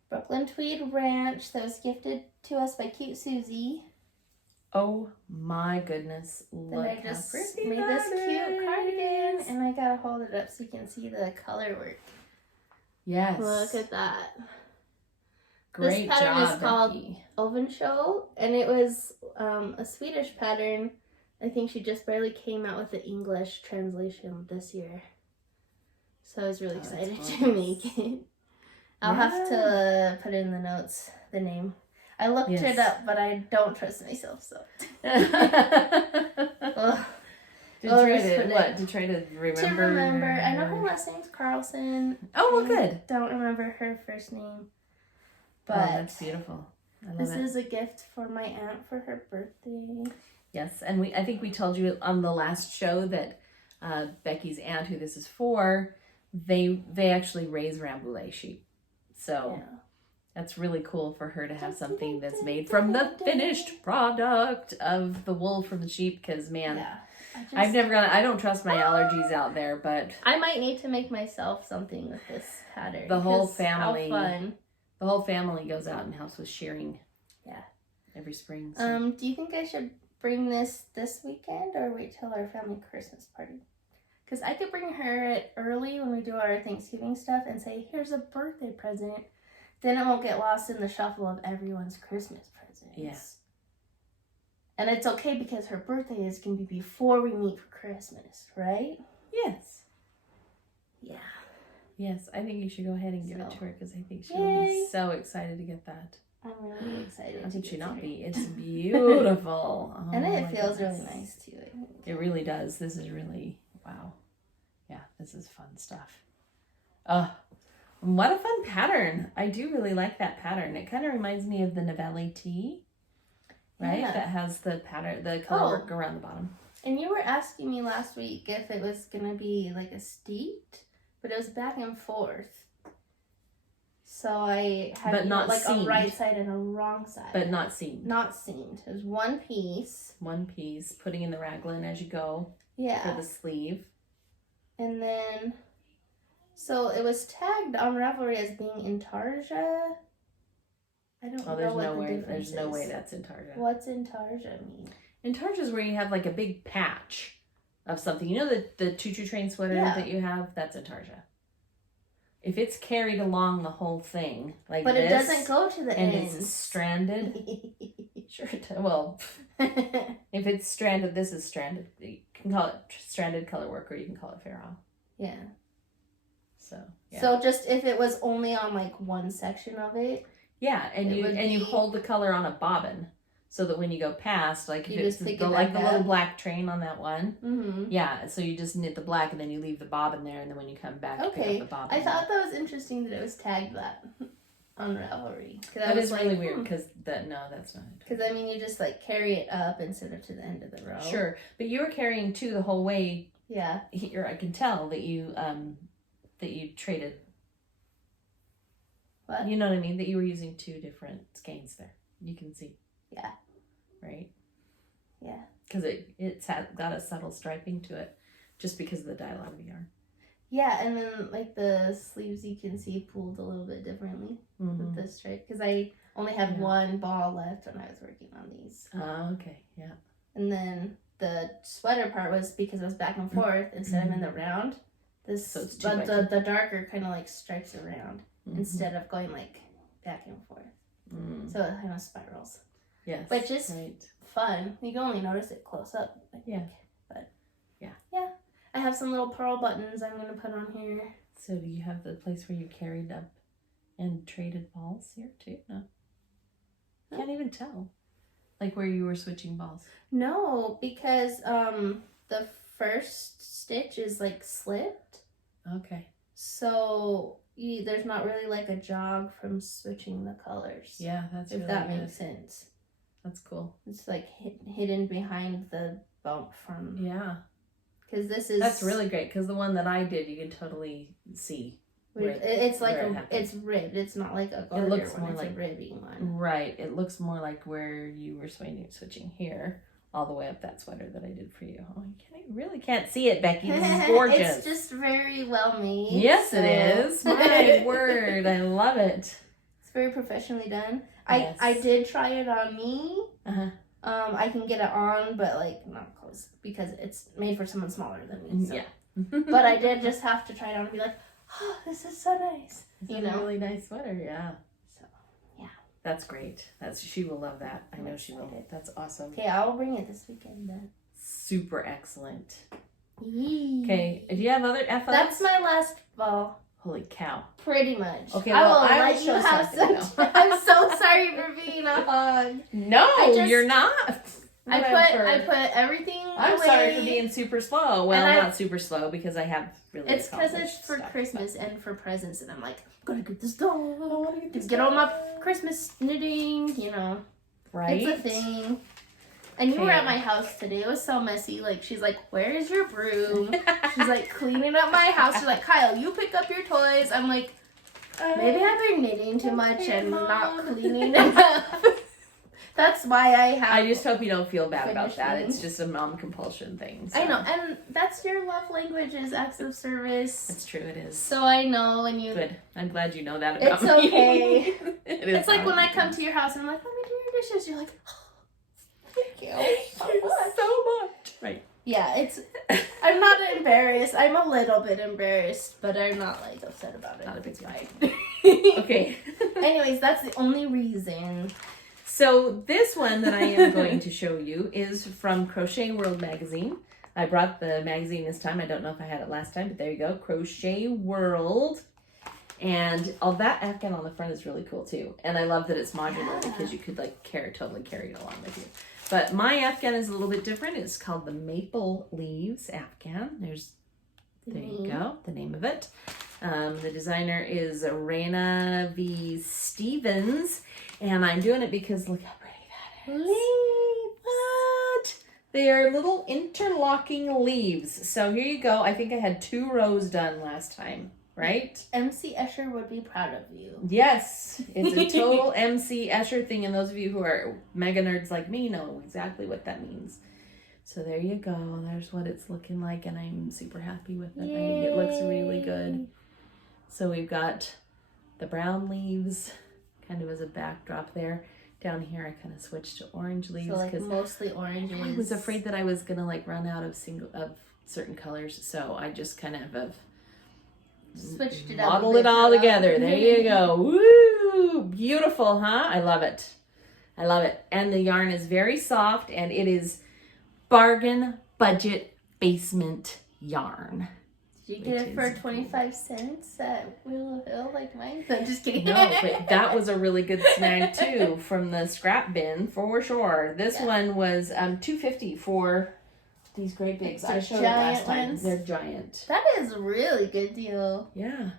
Brooklyn Tweed Ranch that was gifted to us by Cute Susie. Oh my goodness. Then Look I how just pretty made this that cute cardigan is. and I gotta hold it up so you can see the color work. Yes. Look at that. Great This pattern job, is called Becky. Ovansjö, and it was a Swedish pattern. I think she just barely came out with the English translation this year. So I was really excited to make it. I'll have to put in the notes the name. I looked it up, but I don't trust myself, so. To try to remember? To remember. I know her last name's Karlsson. Oh, well, good. Don't remember her first name. But that's beautiful. I love this it. is a gift for my aunt for her birthday. Yes, and I think we told you on the last show that Becky's aunt, who this is for, they actually raise Rambouillet sheep. So that's really cool for her to have something that's made from the finished product of the wool from the sheep. Because man, I don't trust my allergies out there, but I might need to make myself something with this pattern. The whole family, how fun. The whole family goes out and helps with shearing. Yeah, every spring. So. Do you think I should bring this weekend or wait till our family Christmas party? Because I could bring her early when we do our Thanksgiving stuff and say, here's a birthday present. Then it won't get lost in the shuffle of everyone's Christmas presents. Yes. And it's okay because her birthday is going to be before we meet for Christmas, right? Yes. Yeah. Yes, I think you should go ahead and give it to her because I think she'll be so excited to get that. I'm really excited. How could she not be? It's beautiful. And it feels really nice too. It really does. This is really, wow. Yeah, this is fun stuff. What a fun pattern. I do really like that pattern. It kind of reminds me of the Novelli tee, right? Yeah. That has the pattern, the color work around the bottom. And you were asking me last week if it was going to be like a steeped, but it was back and forth. So I had but not like seamed. A right side and a wrong side. But not seamed. Not seamed. It was one piece. One piece, putting in the raglan as you go. Yeah. For the sleeve. And then, so it was tagged on Ravelry as being intarsia. I don't know there's what no the way. difference There's no is. way that's intarsia. What's intarsia mean? Intarsia is where you have like a big patch of something. You know the choo-choo train sweater that you have? That's intarsia. If it's carried along the whole thing like but this. But it doesn't go to the ends. And it's stranded. Sure it does. Well, if it's stranded, this is stranded. You can call it stranded color work or you can call it ferrule. Yeah. So, yeah. So just if it was only on like one section of it. Yeah, and you hold the color on a bobbin. So that when you go past, like if it's the little black train on that one, yeah. So you just knit the black and then you leave the bobbin there, and then when you come back, you pick up the bobbin. I thought that was interesting that it was tagged that on Ravelry. That is really weird because that's not. Because I mean, you just like carry it up instead of to the end of the row. Sure, but you were carrying two the whole way. Yeah. Here, I can tell that you traded. What? You know what I mean? That you were using two different skeins there. You can see. Yeah. Right? Yeah. Because it's got a subtle striping to it just because of the dialogue of the yarn. Yeah, and then like the sleeves you can see pulled a little bit differently with this stripe. Because I only had one ball left when I was working on these. Oh, okay. Yeah. And then the sweater part was because it was back and forth instead of in the round. The darker kind of like stripes around instead of going like back and forth. So it kind of spirals. Yes. Which is fun. You can only notice it close up. I think. But yeah. I have some little pearl buttons I'm going to put on here. So do you have the place where you carried up and traded balls here too? No. Can't even tell. Like where you were switching balls. No, because the first stitch is like slipped. Okay. So there's not really like a jog from switching the colors. Yeah, that's if really that good. makes sense. That's cool. It's like hidden behind the bump from. Yeah. Because this is. That's really great because the one that I did, you can totally see. It's like it's ribbed. It's not like a garter. It looks one. more it's like a ribbing one. Right. It looks more like where you were switching here, all the way up that sweater that I did for you. Oh, you really can't see it, Becky. This is gorgeous. It's just very well made. Yes, it is. My word, I love it. It's very professionally done. Yes. I did try it on me. Uh-huh. I can get it on, but like not close because it's made for someone smaller than me. So. Yeah. But I did just have to try it on and be like, oh, this is so nice. It's a really nice sweater, yeah. So, yeah. That's great. She will love that. I know she will. That's awesome. Okay, I'll bring it this weekend then. Super excellent. Yee. Okay, do you have other FLs? That's my last ball. Holy cow. Pretty much. Okay, I well, will I let will you show have something some. I'm so sorry for being a hog. No, you're not. I put everything I'm away. sorry for being super slow. Well, And not super slow because I have really It's because accomplished it's for stuff, Christmas but- and for presents, and I'm like, I'm gonna get this done. Get Get all my Christmas knitting, Right? It's a thing. And you were Okay. at my house today. It was so messy. Like, she's like, where's your broom? She's like cleaning up my house. She's like, Kyle, you pick up your toys. I'm like, maybe I've been knitting too much and not cleaning enough. That's why I have. I just hope you don't feel bad about that. finishing. It's just a mom compulsion thing. So. I know, and that's your love language is acts of service. That's true, it is. So I know when you. Good. I'm glad you know that about It's me. okay. It is It's like when I awesome. come to your house and I'm like, let me do your dishes. You're like, oh, thank you Thank you so much. Right. Yeah, it's. I'm not embarrassed. I'm a little bit embarrassed, but I'm not like upset about it. Not a big It's deal. fine. Okay. Anyways, that's the only reason. So this one that I am going to show you is from Crochet World magazine. I brought the magazine this time. I don't know if I had it last time, but there you go. Crochet World. And all that Afghan on the front is really cool too. And I love that it's modular because you could like totally carry it along with you. But my Afghan is a little bit different. It's called the Maple Leaves Afghan. There you go, the name of it. The designer is Rena V. Stevens. And I'm doing it because look how pretty that is. What? They are little interlocking leaves. So here you go. I think I had 2 rows done last time, right? MC Escher would be proud of you. Yes. It's a total MC Escher thing. And those of you who are mega nerds like me know exactly what that means. So there you go. There's what it's looking like. And I'm super happy with it. I think it looks really good. So we've got the brown leaves kind of as a backdrop there. Down here I kind of switched to orange leaves. So like mostly oranges. I was afraid that I was going to like run out of certain colors. So I just kind of have switched it up. modeled it all together. There you go. Woo! Beautiful, huh? I love it. I love it. And the yarn is very soft and it is bargain budget basement yarn. Did you get it for 25 cents at Willow Hill like mine? I'm just kidding. No, but that was a really good snag too from the scrap bin for sure. This one was $2.50 for these great bigs. I showed it last time. Ones. They're giant. That is a really good deal. Yeah.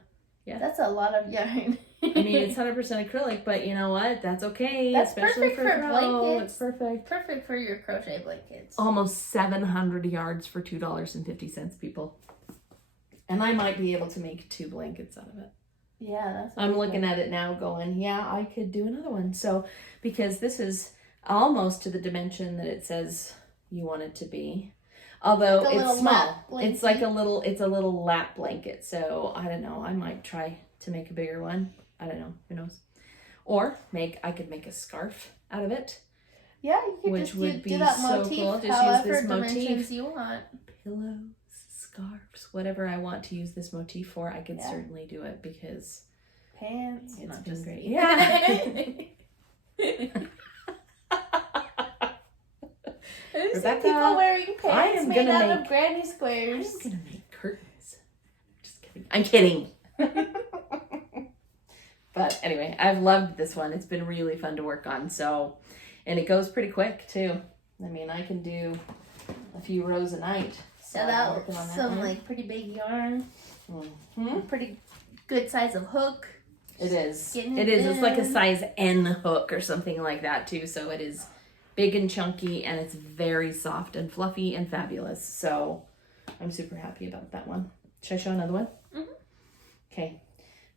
That's a lot of yarn. I mean, it's 100% acrylic, but you know what? That's okay. That's especially perfect for blankets. It's perfect. Perfect for your crochet blankets. Almost 700 yards for $2.50, people. And I might be able to make 2 blankets out of it. Yeah, I'm looking at it now going, yeah, I could do another one. So, because this is almost to the dimension that it says you want it to be. Although like it's small. blanket. It's like it's a little lap blanket. So, I don't know. I might try to make a bigger one. I don't know. Who knows? Or I could make a scarf out of it. Yeah, you could which just would be do that so motif cool. Just use however this dimensions motif. you want. Pillows, scarves, whatever I want to use this motif for, I could Yeah. certainly do it because Pants. it's not been just great. Yeah. There's Rebecca, people wearing I pants am made gonna out make- of granny I'm squares. gonna make curtains. Just kidding. I'm kidding. But anyway, I've loved this one. It's been really fun to work on. So, and it goes pretty quick too. I mean, I can do a few rows a night. So Set I'm out working on that some one. like pretty big yarn. Mhm. Pretty good size of hook. It is. Getting It it is. It's like a in. size N hook or something like that too. So it is big and chunky and it's very soft and fluffy and fabulous. So I'm super happy about that one. Should I show another one? Mhm. Okay.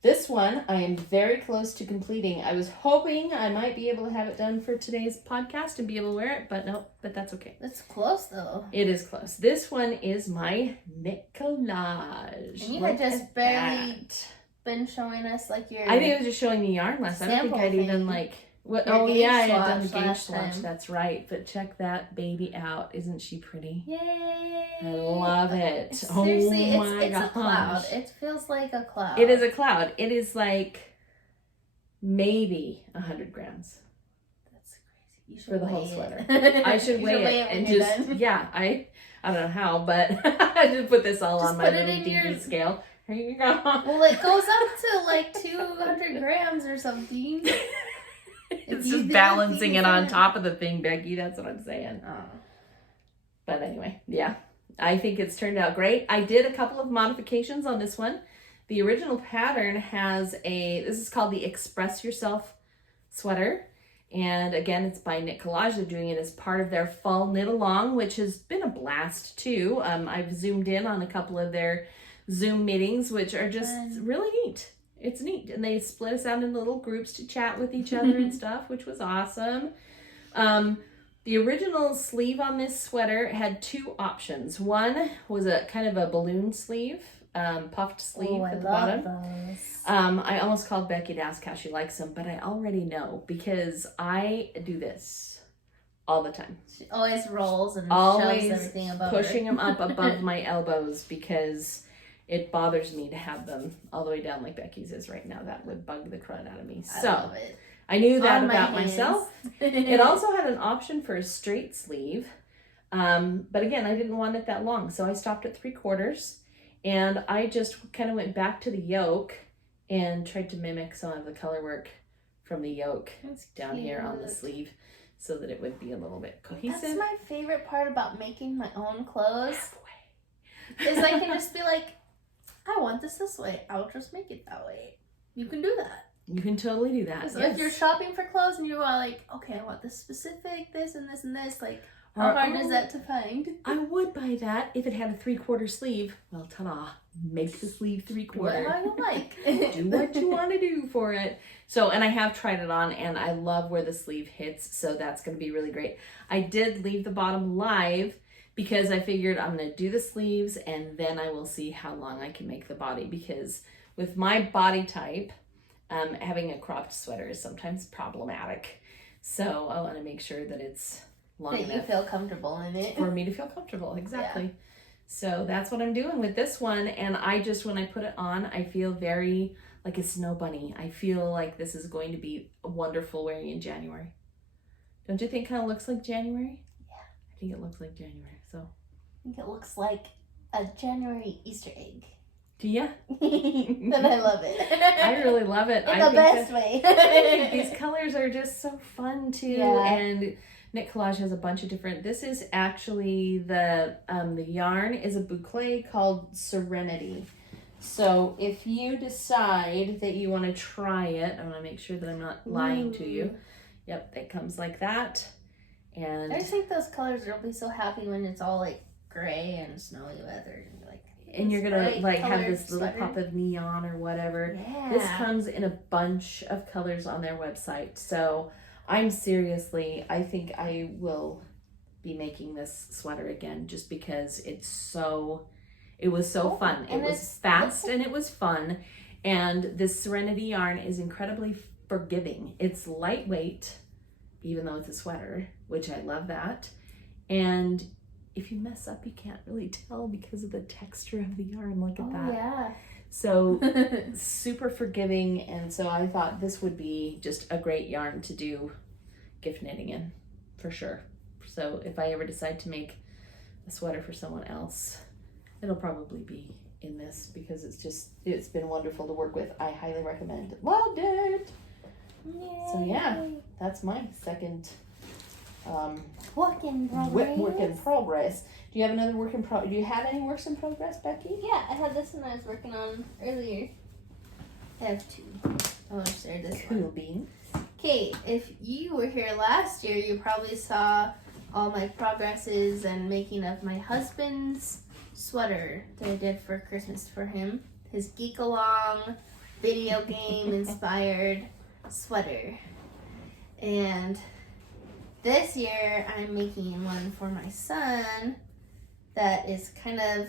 This one I am very close to completing. I was hoping I might be able to have it done for today's podcast and be able to wear it, but nope, but that's okay. That's close though. It is close. This one is my knit collage. And you Look had just at barely that. been showing us like your. I think it was just showing the yarn last. I don't think Sample I'd even thing. like what. Your Oh gauge yeah, I had done the swatch gauge last swatch. time. That's right. But check that baby out. Isn't she pretty? Yay! I love it. Seriously, oh my it's a cloud. gosh. It feels like a cloud. It is a cloud. It is like maybe 100 grams That's crazy. You should for the weigh whole it. sweater. I should weigh it when and you're just, done. yeah, I don't know how, but I just put this all Just on my put it little in dinky your- scale. Here you go. Well, it goes up to like 200 grams or something. It's you just do balancing it on decent. top of the thing, Becky. That's what I'm saying. Oh. But anyway, yeah, I think it's turned out great. I did a couple of modifications on this one. The original pattern has this is called the Express Yourself sweater. And again, it's by Knit Collage. They're doing it as part of their fall knit along, which has been a blast too. I've zoomed in on a couple of their Zoom meetings, which are just really neat. It's neat. And they split us out into little groups to chat with each other and stuff, which was awesome. The original sleeve on this sweater had two options. One was a kind of a balloon sleeve, puffed sleeve at the bottom. Those. I almost called Becky to ask how she likes them, but I already know because I do this all the time. She always rolls and Always shoves everything above pushing her. them up above my elbows because it bothers me to have them all the way down like Becky's is right now. That would bug the crud out of me. I So love it. I knew that On my about hands. myself. It also had an option for a straight sleeve. But again, I didn't want it that long. So I stopped at 3/4 and I just kind of went back to the yoke and tried to mimic some of the color work from the yoke That's down here on the cute. sleeve so that it would be a little bit cohesive. That's my favorite part about making my own clothes. Is I can just be like, I want this way. I'll just make it that way. You can do that. You can totally do that. So yes. if you're shopping for clothes and you are like, okay, I want this specific, this and this and this, like, Or, how hard oh, is that to find? I would buy that if it had a 3/4 sleeve. Well, ta-da. Make the sleeve Do it 3/4. how you like. Do what you want to do for it. So, and I have tried it on and I love where the sleeve hits. So that's going to be really great. I did leave the bottom live because I figured I'm going to do the sleeves and then I will see how long I can make the body, because with my body type, having a cropped sweater is sometimes problematic. So I want to make sure that it's long That you enough feel comfortable in it. for me to feel comfortable. Exactly. So that's what I'm doing with this one. And I just, when I put it on, I feel very like a snow bunny. I feel like this is going to be wonderful wearing in January. Don't you think it kind of looks like January? Yeah. I think it looks like January. So I think it looks like a January Easter egg. do ya? And I love it. I really love it. In I the think best that- way. I think these colors are just so fun too. Yeah. And Knit Collage has a bunch of different, this is actually the yarn is a boucle called Serenity. So if you decide that you want to try it, I want to make sure that I'm not lying to you. Yep, it comes like that. And I just think those colors will be so happy when it's all like gray and snowy weather. And you're like, and you're gonna bright like have colored this little sweater. pop of neon or whatever. Yeah. This comes in a bunch of colors on their website. So I'm seriously, I think I will be making this sweater again just because it was so fun. It and was it's- fast and it was fun. And this Serenity yarn is incredibly forgiving. It's lightweight, even though it's a sweater, which I love that. And if you mess up, you can't really tell because of the texture of the yarn. Look at that. Yeah. So super forgiving, and so I thought this would be just a great yarn to do gift knitting in, for sure. So if I ever decide to make a sweater for someone else, it'll probably be in this because it's been wonderful to work with. I highly recommend it. Loved it. So yeah, that's my second Work in work in progress. Do you have another work in do you have any works in progress, Becky? Yeah, I had this one I was working on earlier. I have two. I want to share this one. Cool beans. Okay, if you were here last year, you probably saw all my progresses and making of my husband's sweater that I did for Christmas for him. His Geek Along video game inspired sweater. And this year I'm making one for my son that is kind of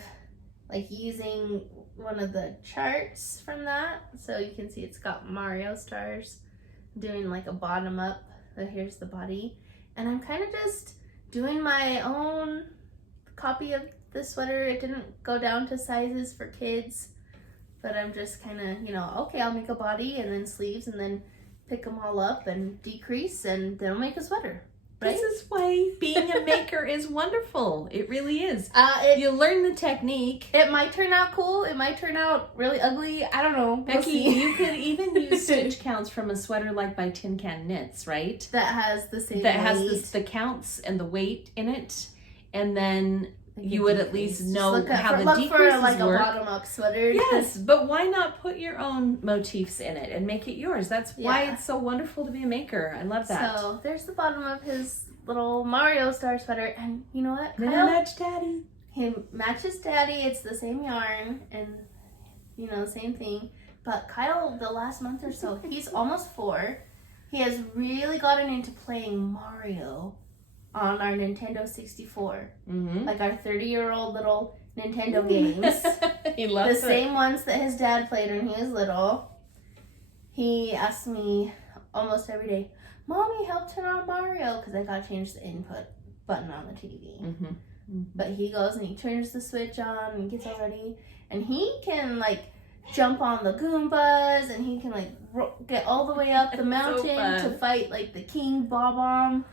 like using one of the charts from that. So you can see it's got Mario stars, doing like a bottom up. So here's the body. And I'm kind of just doing my own copy of the sweater. It didn't go down to sizes for kids, but I'm just kind of, okay, I'll make a body and then sleeves and then pick them all up and decrease, and then I'll make a sweater. Right? This is why being a maker is wonderful. It really is. You learn the technique. It might turn out cool. It might turn out really ugly. I don't know. Becky, you could even use stitch counts from a sweater like by Tin Can Knits, right? That has the same That weight. has the counts and the weight in it. And then you would at least know how the decreases for like work. a bottom-up sweater. Yes, but why not put your own motifs in it and make it yours? That's why Yeah. it's so wonderful to be a maker. I love that. So there's the bottom of his little Mario star sweater, and you know what? Gonna match Daddy. He matches Daddy. It's the same yarn and same thing. But Kyle, the last month or so, he's almost 4. He has really gotten into playing Mario on our Nintendo 64. Mm-hmm. Like our 30-year-old little Nintendo games. He loves the same ones that his dad played when he was little. He asks me almost every day, Mommy, help turn on Mario, because I got to change the input button on the TV. Mm-hmm. Mm-hmm. But he goes and he turns the switch on and gets all ready. And he can, like, jump on the Goombas, and he can, like, get all the way up the mountain to fight, like, the King Bomb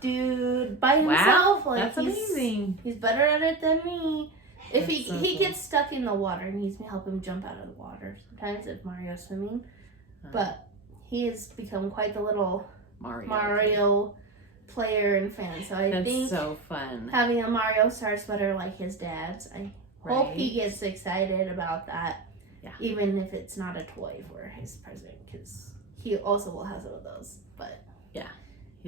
dude by himself. Wow, like, that's amazing. He's better at it than me. If That's he so he cool. gets stuck in the water, and needs me to help him jump out of the water sometimes if Mario's swimming. But he has become quite the little Mario player and fan. So I That's think so fun. having a Mario star sweater like his dad's, I hope he gets excited about that. Yeah. Even if it's not a toy for his present, because he also will have some of those. But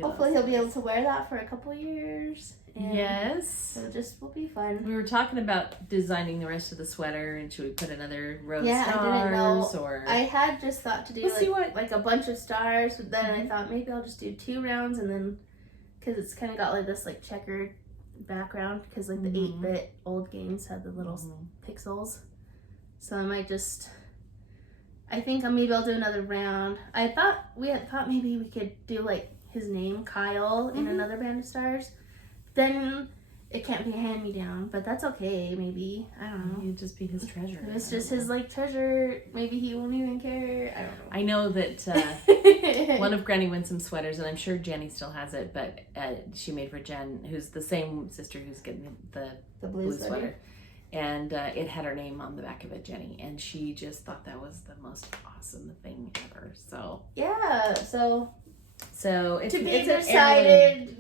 hopefully he'll be able to wear that for a couple years. And Yes. so it just will be fun. We were talking about designing the rest of the sweater, and should we put another row of Yeah, stars? I didn't know. Or I had just thought to do We'll see like a bunch of stars, but then I thought maybe I'll just do 2 rounds, and then because it's kind of got like this like checkered background, because like the 8-bit old games had the little pixels, so I might just. I think maybe I'll do another round. We had thought maybe we could do like his name, Kyle, in another band of stars. Then it can't be a hand-me-down, but that's okay, maybe. I don't know. You'd just be his treasure. If it's just his, like, treasure, maybe he won't even care. I don't know. I know that one of Granny Winsome's sweaters, and I'm sure Jenny still has it, but she made for Jen, who's the same sister who's getting the blue sweater. And it had her name on the back of it, Jenny, and she just thought that was the most awesome thing ever. So yeah, so it's to be it's decided.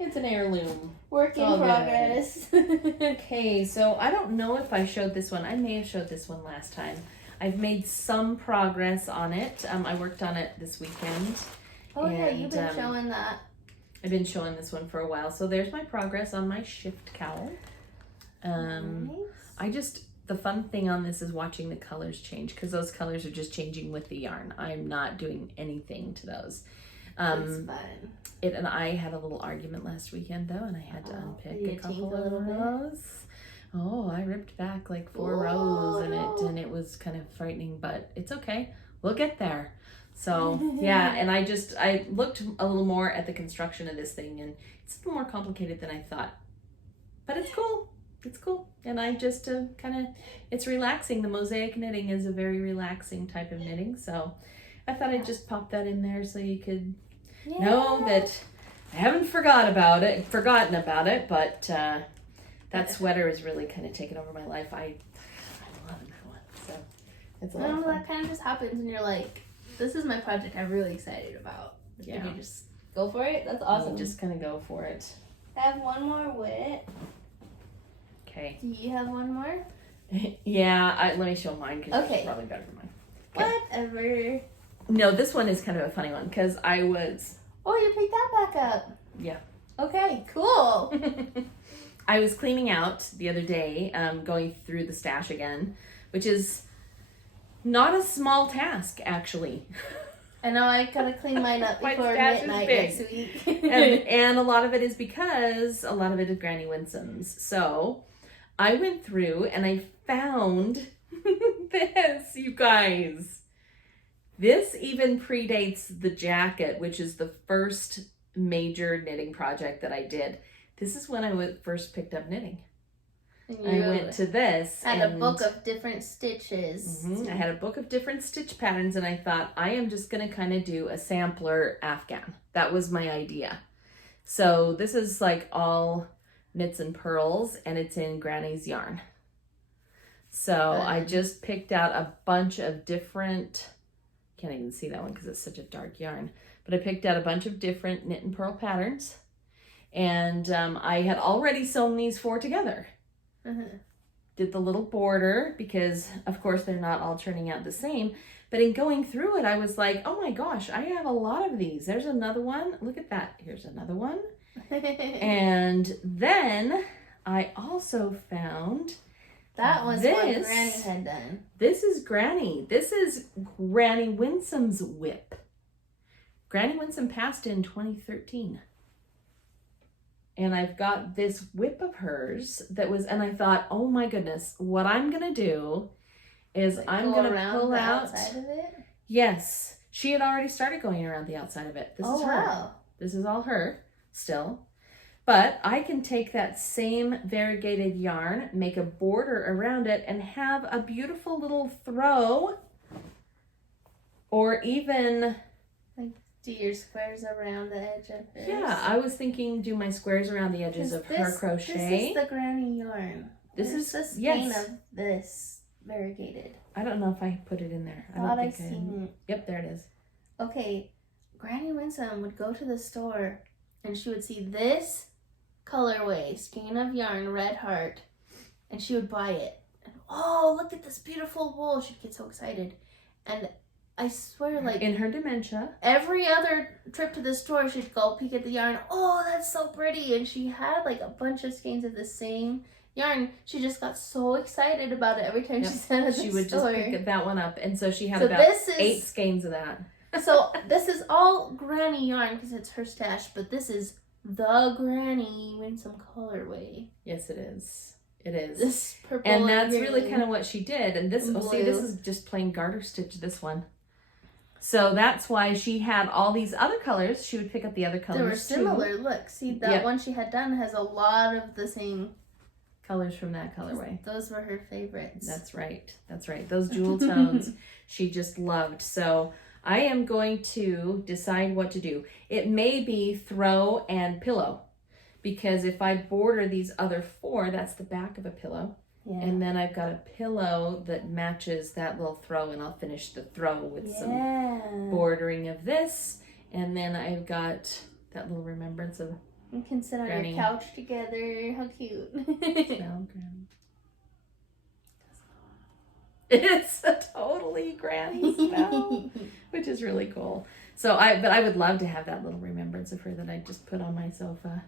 It's an heirloom. Work in progress. Okay, so I don't know if I showed this one. I may have showed this one last time. I've made some progress on it. I worked on it this weekend. Oh yeah, you've been showing that. I've been showing this one for a while. So there's my progress on my shift cowl. Nice. The fun thing on this is watching the colors change, because those colors are just changing with the yarn. I'm not doing anything to those. It's fun. It and I had a little argument last weekend though, and I had to unpick you a couple tinkled a of little bit? rows. Oh, I ripped back like 4 rows and it was kind of frightening, but it's okay. We'll get there. So yeah, and I looked a little more at the construction of this thing, and it's a little more complicated than I thought. But it's cool. It's cool. And I just it's relaxing. The mosaic knitting is a very relaxing type of knitting. So I thought I'd just pop that in there so you could know that I haven't forgotten about it, but that sweater is really kind of taken over my life. I love that one. So it's a lot of fun. That kind of just happens, and you're like, this is my project I'm really excited about. Yeah. And you just go for it. That's awesome. Just kind of go for it. I have one more wit. Okay. Do you have one more? Yeah, let me show mine, because Okay. it's probably better than mine. Okay. Whatever. No, this one is kind of a funny one, because I was... Oh, you picked that back up. Yeah. Okay, cool. I was cleaning out the other day, going through the stash again, which is not a small task, actually. I know I gotta clean mine up My before stash is midnight big. next week. and a lot of it is because a lot of it is Granny Winsome's. So I went through and I found this, you guys. This even predates the jacket, which is the first major knitting project that I did. This is when I first picked up knitting. I went to this. Had a book of different stitches. I had a book of different stitch patterns, and I thought, I am just going to kind of do a sampler Afghan. That was my idea. So this is like all knits and pearls, and it's in Granny's yarn. So I just picked out a bunch of different, can't even see that one because it's such a dark yarn, but I picked out a bunch of different knit and pearl patterns, and I had already sewn these 4 together. Did the little border because of course they're not all turning out the same, but in going through it I was like, oh my gosh, I have a lot of these. There's another one, look at that, here's another one. And then I also found that was what Granny had done. This is Granny Winsome's whip. Granny Winsome passed in 2013. And I've got this whip of hers that was, and I thought, oh my goodness, what I'm going to do is I'm going to pull out. Outside of it? Yes. She had already started going around the outside of it. This is her. Wow. This is all her still. But I can take that same variegated yarn, make a border around it, and have a beautiful little throw, or even do your squares around the edge of this. Yeah, I was thinking do my squares around the edges of her crochet. This is the Granny yarn. This is the skein of this variegated. I don't know if I put it in there. I thought don't I think seen it. Yep, there it is. Okay, Granny Winsome would go to the store and she would see this colorway, skein of yarn, red heart, and she would buy it. And, oh, look at this beautiful wool. She'd get so excited. And I swear, like, in her dementia, every other trip to the store, she'd go peek at the yarn. Oh, that's so pretty. And she had like a bunch of skeins of the same yarn. She just got so excited about it every time she sent it. She would store. just pick that one up. And so she had about 8 skeins of that. So this is all Granny yarn because it's her stash, but this is the Granny Winsome colorway. Yes, it is. It is. This purple and that's really kind of what she did. And this, blue. See, this is just plain garter stitch, this one. So that's why she had all these other colors. She would pick up the other colors. They were similar. Too. Look, see, that one she had done has a lot of the same colors from that colorway. Those were her favorites. That's right. That's right. Those jewel tones she just loved. So I am going to decide what to do. It may be throw and pillow, because if I border these other 4, that's the back of a pillow. Yeah. And then I've got a pillow that matches that little throw, and I'll finish the throw with some bordering of this. And then I've got that little remembrance of you can sit on Granny. Your couch together. How cute. Smell Granny. It's a totally Granny smell, which is really cool. So but I would love to have that little remembrance of her that I just put on my sofa.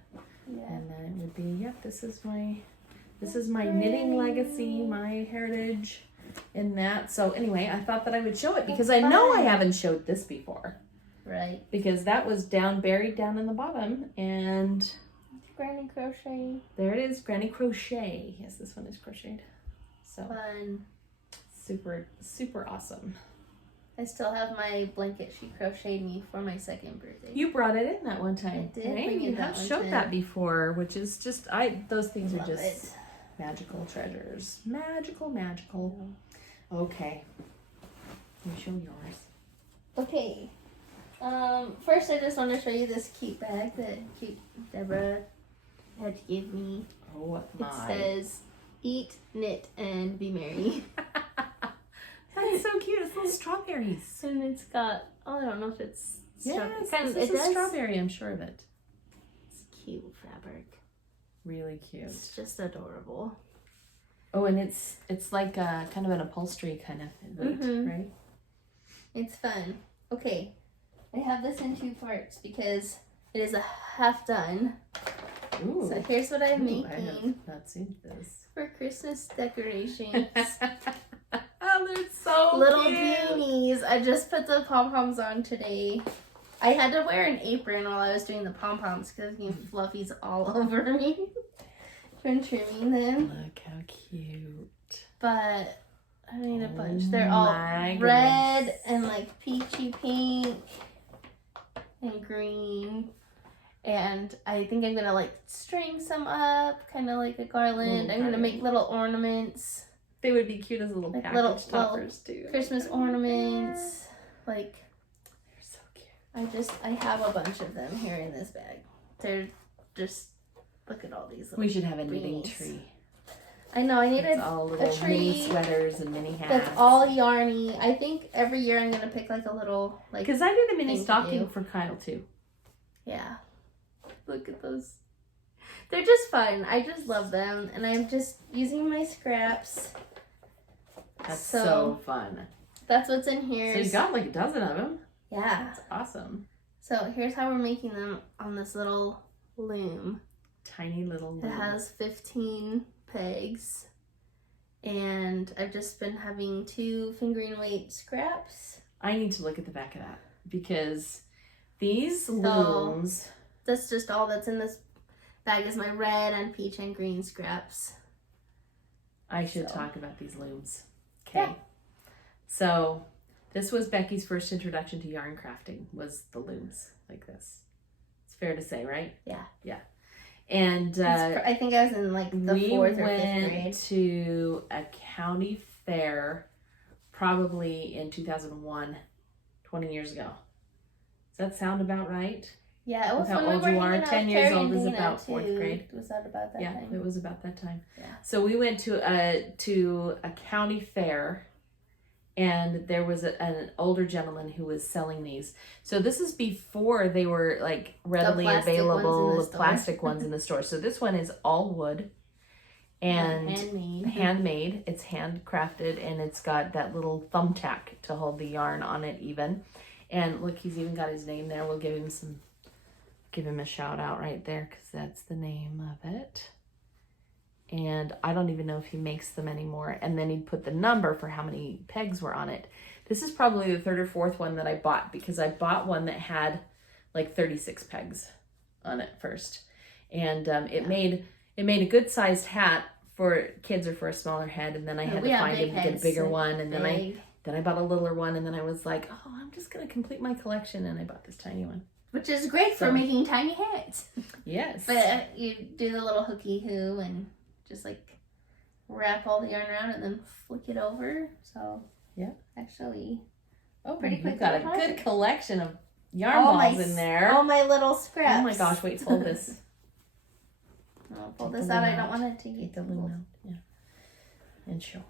Yeah. And then it would be, yep, this is my knitting legacy, my heritage in that. So anyway, I thought that I would show it because I know I haven't showed this before. Right. Because that was buried down in the bottom, and Granny crochet. There it is, Granny crochet. Yes, this one is crocheted. So fun. Super, super awesome. I still have my blanket she crocheted me for my 2nd birthday. You brought it in that one time. I did. Hey, you have showed that before, which is just, those things are just it. Magical treasures. Magical, magical. Okay. You show yours. Okay. First I just want to show you this cute bag that cute Deborah had to give me. Oh my. It says, eat, knit, and be merry. That's so cute. It's little strawberries. And it's got, I don't know if it's yes, this is strawberry, I'm sure of it. It's cute fabric. Really cute. It's just adorable. Oh, and it's like kind of an upholstery kind of weight, right? It's fun. Okay, I have this in 2 parts because it is a half done. Ooh. So here's what I'm making. I have not seen this. For Christmas decorations. Oh, they're so little cute. beanies. I just put the pom-poms on today. I had to wear an apron while I was doing the pom-poms because I get fluffies all over me from trimming them. Look how cute. But I made a bunch. They're all red and like peachy pink and green. And I think I'm gonna like string some up, kind of like a garland. I'm gonna make little ornaments. They would be cute as little Like package toppers too. Christmas ornaments. Like, They're so cute. I have a bunch of them here in this bag. They're just, look at all these little We should have a knitting beanies. tree. I know, I need It's all little mini tree sweaters and mini hats. that's all yarny. I think every year I'm gonna pick like a little, like, Because I did a mini thing to stocking do. for Kyle too. yeah. Look at those. They're just fun. I just love them. And I'm just using my scraps. That's so fun. That's what's in here. So you got like a dozen of them. Yeah. That's awesome. So here's how we're making them on this little loom. Tiny little It loom. has 15 pegs. And I've just been having 2 fingering weight scraps. I need to look at the back of that because these looms. That's just all that's in this bag is my red and peach and green scraps. I should So. talk about these looms. Okay. Yeah. So this was Becky's first introduction to yarn crafting was the looms like this. It's fair to say, right? Yeah. Yeah. And I think I was in like the we 4th or 5th went grade. to a county fair probably in 2001, 20 years ago. Does that sound about right? Yeah, it was With how when we old were you are. hanging out 10 with years Carrie old and is Dana, about 4th too. grade. Was that about that Yeah, time? it was about that time. Yeah. So we went to a county fair, and there was an older gentleman who was selling these. So this is before they were like readily plastic available, ones in the the store. plastic ones in the store. So this one is all wood and handmade. handmade. It's handcrafted, and it's got that little thumbtack to hold the yarn on it even. And look, he's even got his name there. We'll give him a shout out right there because that's the name of it. And I don't even know if he makes them anymore. And then he'd put the number for how many pegs were on it. This is probably the 3rd or 4th one that I bought because I bought one that had like 36 pegs on it first. And it made a good sized hat for kids or for a smaller head. And then I had to find him to get a bigger one. And then I bought a littler one. And then I was like, oh, I'm just going to complete my collection. And I bought this tiny one. Which is great for making tiny hats. Yes. But you do the little hooky hoo and just like wrap all the yarn around and then flick it over. So yeah, actually, pretty quick. quick Got a project. good collection of yarn balls in there. All my little scraps. Oh my gosh! Wait, hold this. I'll pull Take this the out. loom I don't out. want it to Take get the loom out. Yeah. And show.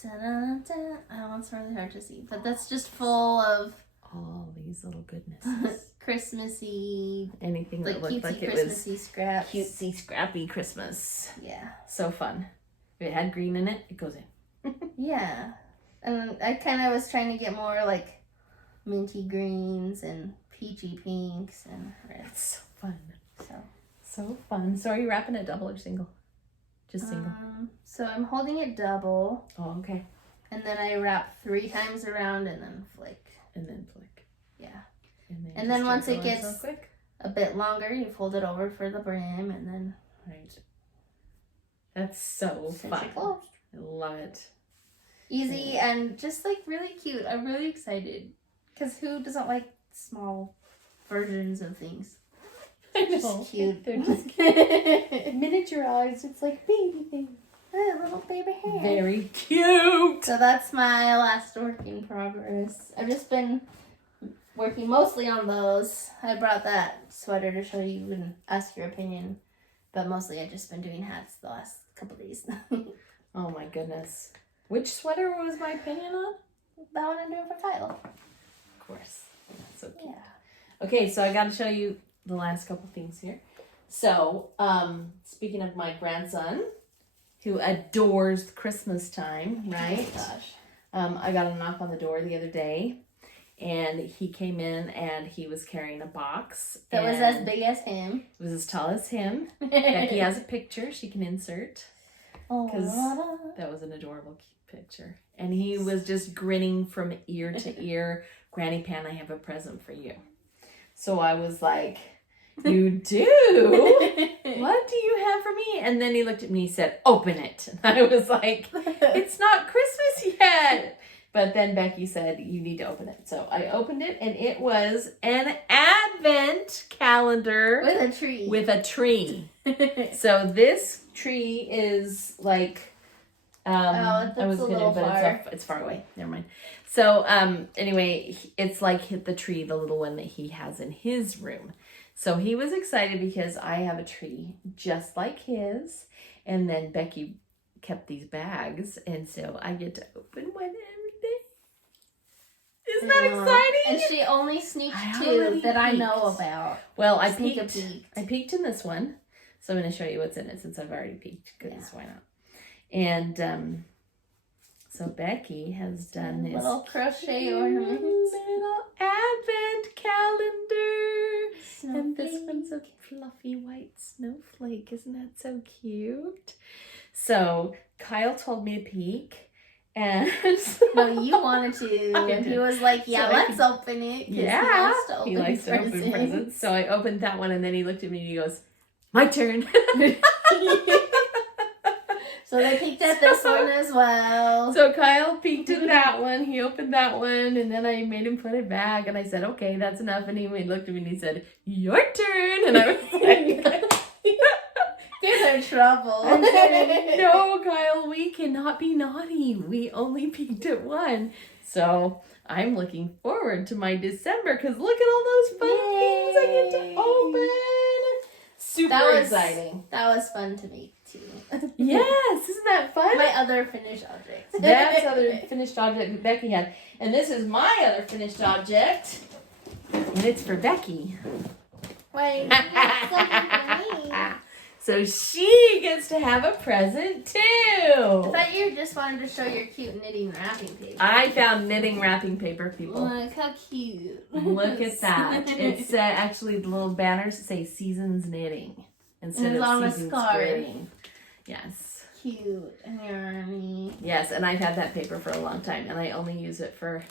Ta-da-da. Oh, it's really hard to see, but that's just full of all these little goodnesses. Christmassy, Anything like that looked cutesy like it was Christmassy scraps. cutesy, scrappy Christmas. Yeah. So fun. If it had green in it, it goes in. Yeah. And I kind of was trying to get more like minty greens and peachy pinks and reds. It's so fun. So fun. So are you wrapping it double or single? Just single. So I'm holding it double, Oh, okay. and then I wrap 3 times around and then flick. And then flick. Yeah. And then just once start it going gets so quick. a bit longer, you fold it over for the brim and then Right. That's so cinch fun. it closed. I love it. Easy and just like really cute. I'm really excited. Because who doesn't like small versions of things? They're just cute. They're just miniaturized. It's like baby things. Little baby hair. Very cute. So that's my last work in progress. I've just been working mostly on those. I brought that sweater to show you and ask your opinion. But mostly I've just been doing hats the last couple days. Oh my goodness. Which sweater was my opinion on? That one I'm doing for Kyle. Of course. That's so cute. Yeah. Okay, so I got to show you the last couple things here. So, speaking of my grandson, who adores Christmas time, right? Oh my gosh. I got a knock on the door the other day, and he came in and he was carrying a box. That was as big as him. It was as tall as him. Becky has a picture she can insert. Because that was an adorable picture. And he was just grinning from ear to ear. Granny Pan, I have a present for you. So I was like, you do? What do you have for me? And then he looked at me and he said, open it. And I was like, it's not Christmas yet. But then Becky said, you need to open it. So I opened it, and it was an advent calendar. With a tree. So this tree is like, it's a little far. It's far away. Never mind. So anyway, it's like the tree, the little one that he has in his room. So he was excited because I have a tree just like his. And then Becky kept these bags, and so I get to open one every day. Isn't that exciting? And she only sneaked two that I know about. Well, I peeked in this one, so I'm going to show you what's in it since I've already peeked, because why not? And so Becky has done this little crochet ornament, little advent calendar. Snowflake. And this one's a fluffy white snowflake. Isn't that so cute? So Kyle told me to peek, and no, you wanted to, and he was like, "Yeah, so let's open it." Yeah, he likes to open presents. So I opened that one, and then he looked at me and he goes, "My turn." So they peeked at this one as well. So Kyle peeked at that one. He opened that one, and then I made him put it back. And I said, "Okay, that's enough." And he looked at me and he said, "Your turn." And I was like, "There's our trouble." I said, "No, Kyle, we cannot be naughty. We only peeked at one." So I'm looking forward to my December, because look at all those fun things I get to open. Super exciting. That was fun to make too. Yes, isn't that fun? My other finished object. That's other finished object that Becky had. And this is my other finished object. And it's for Becky. Wait, you have something for me. So she gets to have a present too. I thought you just wanted to show your cute knitting wrapping paper. I found knitting wrapping paper, people. Look how cute. Look at that. It's actually the little banners say Seasons Knitting instead of Seasons Spinning. Yes. Cute and yarny. Yes, and I've had that paper for a long time, and I only use it for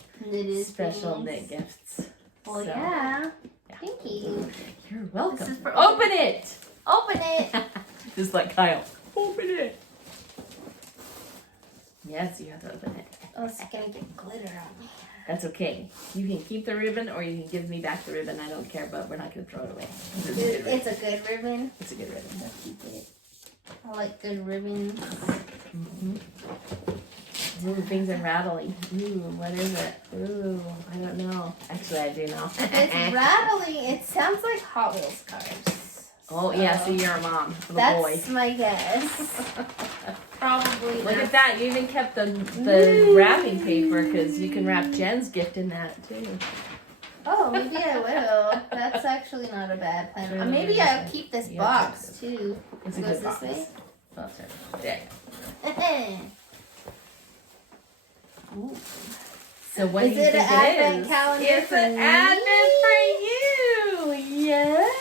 special knit gifts. Well, so, yeah. Thank you. You're welcome. This is for open it! Open it! Just like Kyle. Open it! Yes, you have to open it. Oh, it's gonna get glitter on me. That's okay. You can keep the ribbon, or you can give me back the ribbon. I don't care, but we're not going to throw it away. It's a good ribbon. It's a good ribbon. I'll keep it. I like good ribbons. Mm-hmm. Ooh, things are rattly. Ooh, what is it? Ooh, I don't know. Actually, I do know. It's rattly. It sounds like Hot Wheels cars. Oh, so, yeah, so you're a mom for the boy. That's my guess. Probably. Look at that. You even kept the wrapping paper, because you can wrap Jen's gift in that, too. Oh, maybe I will. That's actually not a bad plan. Sure, maybe I'll keep this box, too. It's a good box. This way? Oh, sorry. There you go. Ooh. So what is do you think an advent calendar? It's an advent for you. Yes.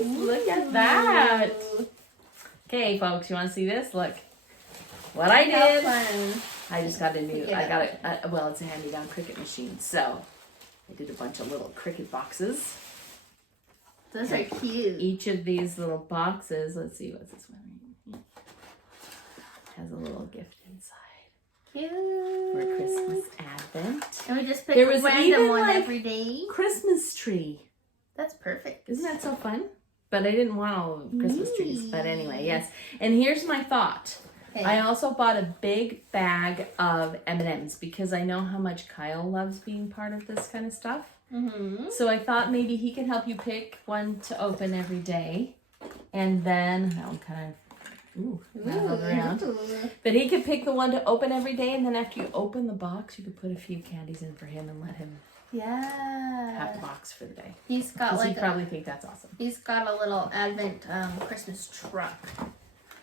Ooh. Look at that. Okay, folks, you want to see this? Look. What I did. I just got a new. Well, it's a hand-me-down Cricut machine, so I did a bunch of little Cricut boxes. Those are cute. Each of these little boxes. Let's see, what's this one? Has a little gift inside. Cute. For Christmas Advent. And we just pick a random one every day. Christmas tree. That's perfect. Isn't that so fun? But I didn't want all of Christmas trees. But anyway, yes. And here's my thought. Okay. I also bought a big bag of M&Ms because I know how much Kyle loves being part of this kind of stuff. Mm-hmm. So I thought maybe he can help you pick one to open every day. And then, that one kind of rattled around. But he could pick the one to open every day, and then after you open the box, you could put a few candies in for him and let him have the box for the day. He's got he'd probably think that's awesome. He's got a little Advent Christmas truck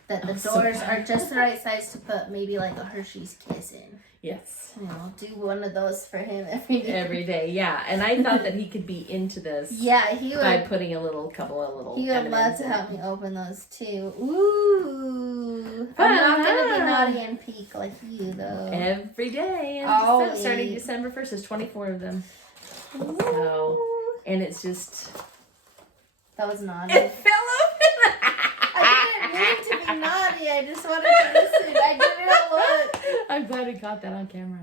that the doors are just the right size to put maybe like a Hershey's Kiss in. Yes. And I'll do one of those for him every day. Every day, yeah. And I thought that he could be into this. Yeah, he would. By putting a couple of little He would love to help me open those too. Ooh. I'm not going to be naughty and peek like you, though. Every day. Starting December 1st. There's 24 of them. Ooh. So, and it's just... That was naughty. It fell open! I didn't mean to Knotty. I just wanted to listen. I didn't look. I'm glad we caught that on camera.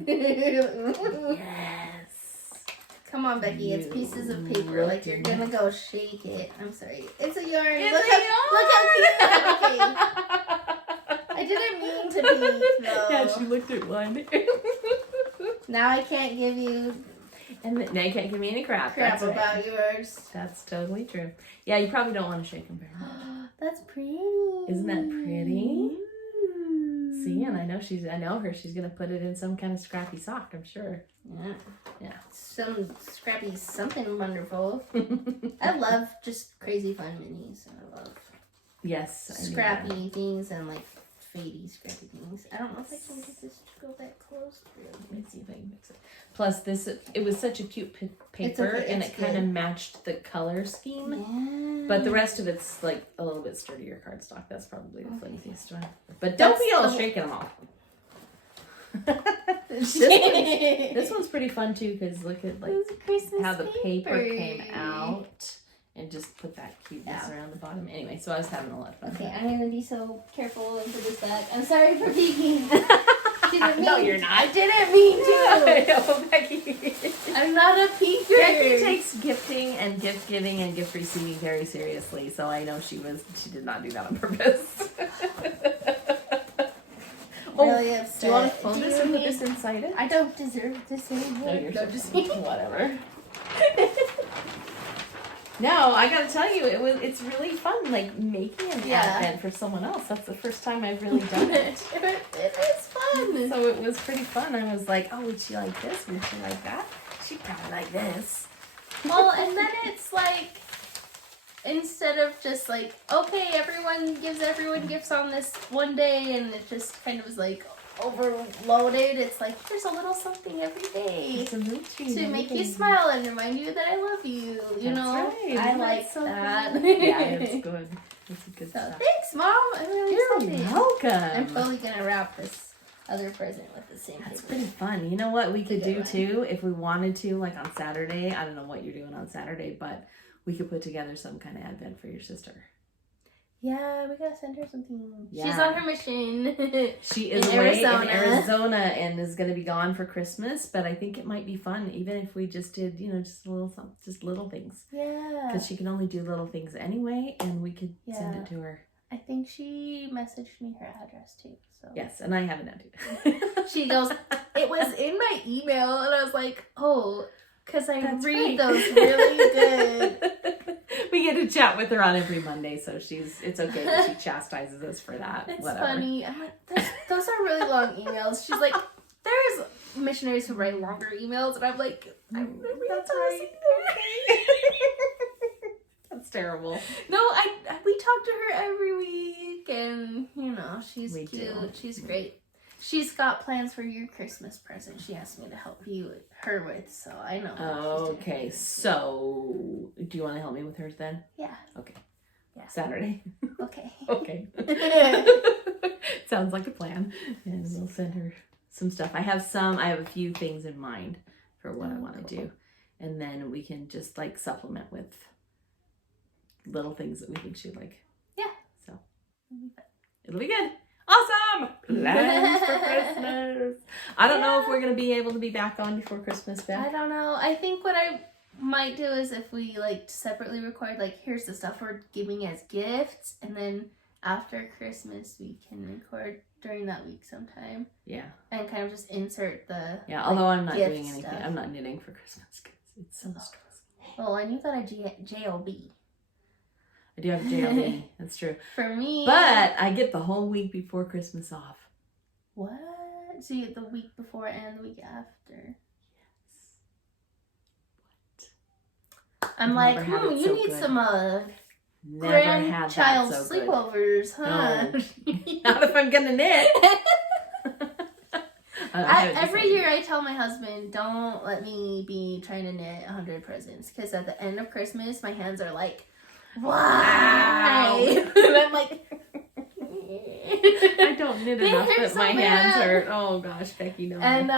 Yes. Come on, Becky. It's pieces of paper. Like you're gonna go shake it. I'm sorry. It's a yarn. It's Look a how cute I'm looking. I didn't mean to peek, though. Yeah, she looked at one. Now I can't give you And now you can't give me any crap. That's right. about yours. That's totally true. Yeah, you probably don't want to shake them very much. That's pretty. Isn't that pretty? See, and I know her. She's gonna put it in some kind of scrappy sock, I'm sure. Yeah. Yeah. Some scrappy something wonderful. I love just crazy fun minis. I love scrappy things and like fadey scrappy things. I don't know if I can get this to go that close. Let me see if I can mix it. Plus, it was such a cute paper, okay, and it kind of matched the color scheme. Yeah. But the rest of it's like a little bit sturdier cardstock. That's probably the flimsiest one. But don't be all shaking them off. This one's pretty fun too, because look at like how the paper came out and just put that cuteness around the bottom. Anyway, so I was having a lot of fun. Okay, I'm gonna be so careful and put this back. I'm sorry for peeking. No, you're not. I didn't mean to. No, Becky. I'm not a peeker. Becky takes gifting and gift giving and gift receiving very seriously, so I know she did not do that on purpose. Really upset. Do you want to fold this and put this inside it? I don't deserve this anymore. No, you're just whatever. No, I gotta tell you, it's really fun, like making an advent for someone else. That's the first time I've really done it. It is fun. So it was pretty fun. I was like, oh, would she like this? Would she like that? She'd probably like this. Well, and then it's like, instead of just like, okay, everyone gives everyone gifts on this one day, and it just kind of was like overloaded. It's like, here's a little something every day to make you smile and remind you that I love you. You know, right. I like that. Yeah, it's good. It's good stuff. Thanks, Mom. I'm really excited. You're welcome. I'm totally gonna wrap this other present with the same That's paper. pretty fun. You know what we could do too, if we wanted to, like on Saturday. I don't know what you're doing on Saturday, but we could put together some kind of advent for your sister. Yeah, we gotta send her something. Yeah. She's on her mission. She is away in Arizona and is going to be gone for Christmas. But I think it might be fun, even if we just did, just little things. Yeah. Because she can only do little things anyway, and we could send it to her. I think she messaged me her address too. So yes, and I have it now too. She goes, it was in my email, and I was like, oh, because I read those really good. We get to chat with her on every Monday, so it's okay that she chastises us for that. It's whatever. funny. I'm like, those are really long emails. She's like, there's missionaries who write longer emails, and I'm like, I'm gonna read that's those. right. That's terrible. No, we talk to her every week, and she's cute. Do. She's great. She's got plans for your Christmas present. She asked me to help her with, so I know. Okay, so do you want to help me with hers then? Yeah. Okay. Yeah. Saturday. Okay. Okay. Sounds like a plan. And we'll send her some stuff. I have a few things in mind for what I want to do. And then we can just like supplement with little things that we think she'd like. Yeah. So it'll be good. Awesome! Plans for Christmas. I don't know if we're going to be able to be back on before Christmas, Beth. I don't know. I think what I might do is if we like separately record, like, here's the stuff we're giving as gifts, and then after Christmas we can record during that week sometime. Yeah. And kind of just insert the although I'm not doing anything. Stuff. I'm not knitting for Christmas because it's so stressful. Well, and you got a JOB. I do have a JLB. That's true. For me. But I get the whole week before Christmas off. What? So you get the week before and the week after? Yes. What? I'm like, you need some grandchild sleepovers, huh? No. Not if I'm going to knit. Every year I tell my husband, don't let me be trying to knit 100 presents. Because at the end of Christmas, my hands are like, why? And I'm like, I don't knit enough, but my hands hurt. Oh gosh, Becky, no. And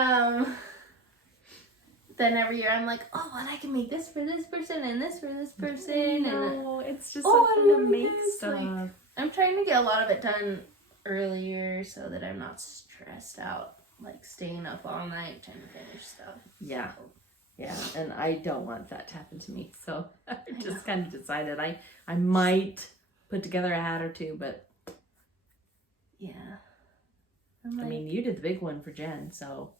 then every year I'm like, and I can make this for this person and this for this person. No, it's just so fun to make stuff. I'm trying to get a lot of it done earlier so that I'm not stressed out, like staying up all night trying to finish stuff. Yeah. Yeah, and I don't want that to happen to me. So I just kind of decided I might put together a hat or two, but yeah. I mean, you did the big one for Jen, so.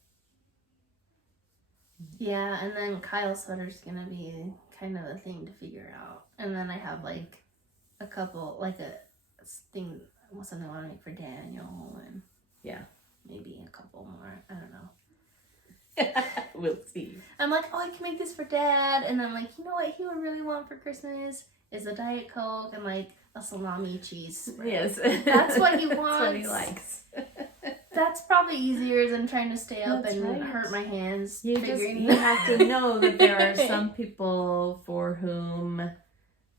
Yeah, and then Kyle's sweater's gonna be kind of a thing to figure out. And then I have like a couple, like a thing, something I want to make for Daniel, and yeah, maybe a couple more. I don't know. We'll see. I'm like, oh, I can make this for Dad, and I'm like, you know what he would really want for Christmas is a Diet Coke and like a salami cheese spread. Yes, That's what he wants. That's what he likes. That's probably easier than trying to stay up That's and right. hurt my hands. You have to know that there are some people for whom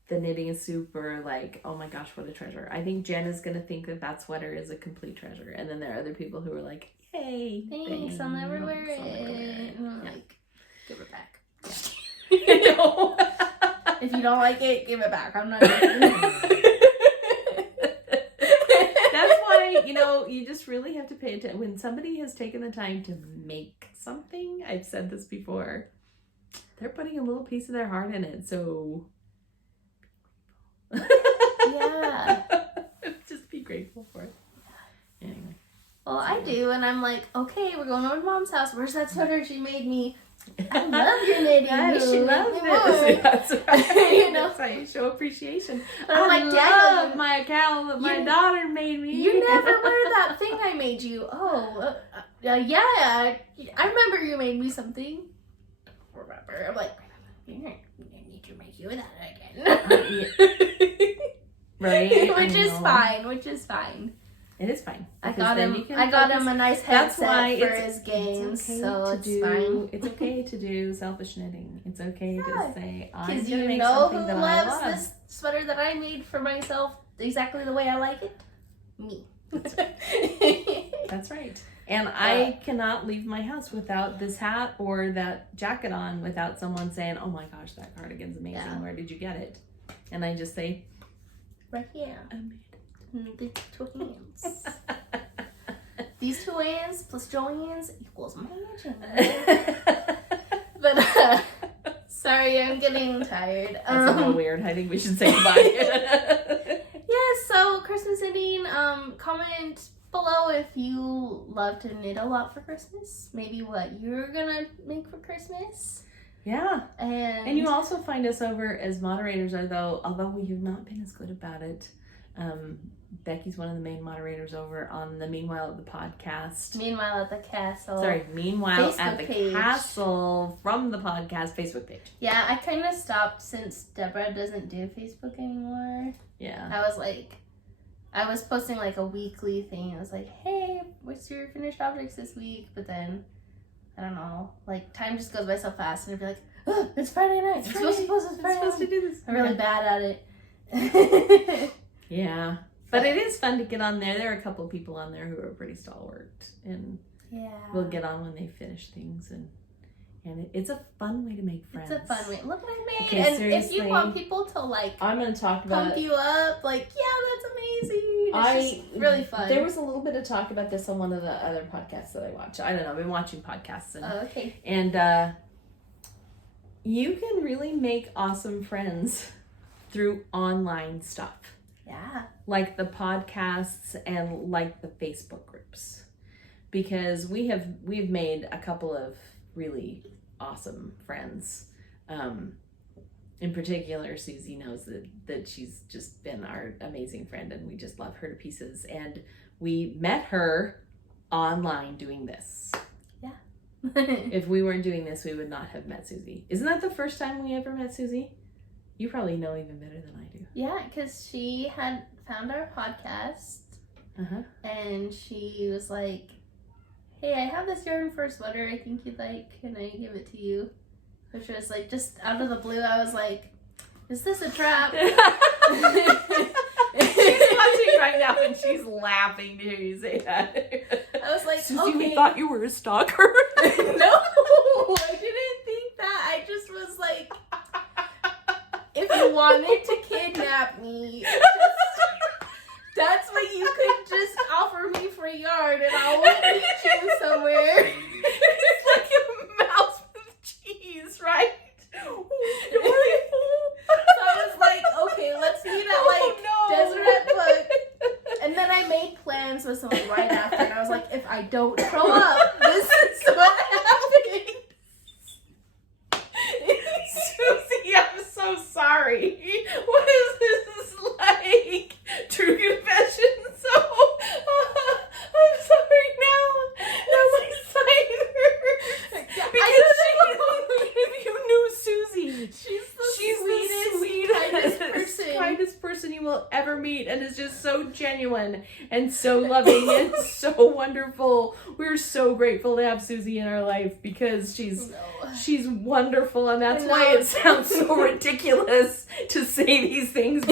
the knitting is super like, oh my gosh, what a treasure. I think Jen is gonna think that sweater is a complete treasure, and then there are other people who are like, yay, thanks, I'll never wear it. And I'm Yeah. like, give it back. No. If you don't like it, give it back. I'm not. That's why, you just really have to pay attention. When somebody has taken the time to make something, I've said this before, they're putting a little piece of their heart in it, so Yeah. just be grateful for it. Anyway. Well, I do, and I'm like, okay, we're going over to Mom's house. Where's that sweater she made me? I love your knitting. I You should love make me this. more. That's right. You know? That's how you show appreciation. But I'm like, love Dad, my cowl that my daughter made me. you never wear that thing I made you. Oh, yeah. I remember you made me something. Remember? I'm like, I need to make you that again. Right? Which is fine. It is fine. I Because got then him. you can I got focus. him a nice That's headset why for his games, so it's fine. It's okay to do selfish knitting. It's okay to say, I'm Because going to you make know something who that I loves love. this sweater that I made for myself exactly the way I like it? Me. That's right. And I cannot leave my house without this hat or that jacket on without someone saying, oh my gosh, that cardigan's amazing. Yeah. Where did you get it? And I just say, Right here. I made The two hands. These two hands plus Joanne's equals magic. it. But sorry, I'm getting tired. That's a little weird. I think we should say goodbye. Yes, so Christmas knitting. Comment below if you love to knit a lot for Christmas. Maybe what you're gonna make for Christmas. Yeah. And And you also find us over as moderators, although we have not been as good about it. Becky's one of the main moderators over on the Meanwhile at the podcast. Meanwhile at the castle. Meanwhile Facebook at the page. castle from the podcast Facebook page. Yeah, I kind of stopped since Deborah doesn't do Facebook anymore. Yeah. I was posting like a weekly thing. I was like, hey, what's your finished objects this week? But then, I don't know, like time just goes by so fast and I'd be like, oh, it's Friday night. I'm supposed to post this Friday supposed to night. do this. I'm really bad at it. Yeah. But it is fun to get on there. There are a couple of people on there who are pretty stalwart. And Yeah. we'll get on when they finish things. And it's a fun way to make friends. It's a fun way. Look what I made. Okay, and if seriously. you want people to like I'm going to talk about... pump you up, like, yeah, that's amazing. It's just really fun. There was a little bit of talk about this on one of the other podcasts that I watch. I don't know. I've been watching podcasts. And, Oh, okay. and you can really make awesome friends through online stuff. Yeah. Like the podcasts and like the Facebook groups. Because we've made a couple of really awesome friends. In particular, Susie knows that she's just been our amazing friend and we just love her to pieces. And we met her online doing this. Yeah. If we weren't doing this, we would not have met Susie. Isn't that the first time we ever met Susie? You probably know even better than I do. Yeah, because she had found our podcast Uh-huh. and she was like, hey, I have this yarn for a sweater I think you'd like. Can I give it to you? Which was like, just out of the blue, I was like, is this a trap? She's watching right now and she's laughing to hear you say that. I was like, Susie, okay. we thought you were a stalker. No, I didn't think that. I just was like, if you wanted to kidnap me, Christmas one right after, and I was like, if I don't show up, this is what happened. Susie, I'm so sorry. What is this like? True confession. So, I'm sorry now. Now my side hurts. Because if you knew Susie, she's the sweetest, kindest person you will ever meet, and is just so genuine and so loving and so wonderful. We're so grateful to have Susie in our life because she's wonderful, and that's why it sounds so ridiculous to say these things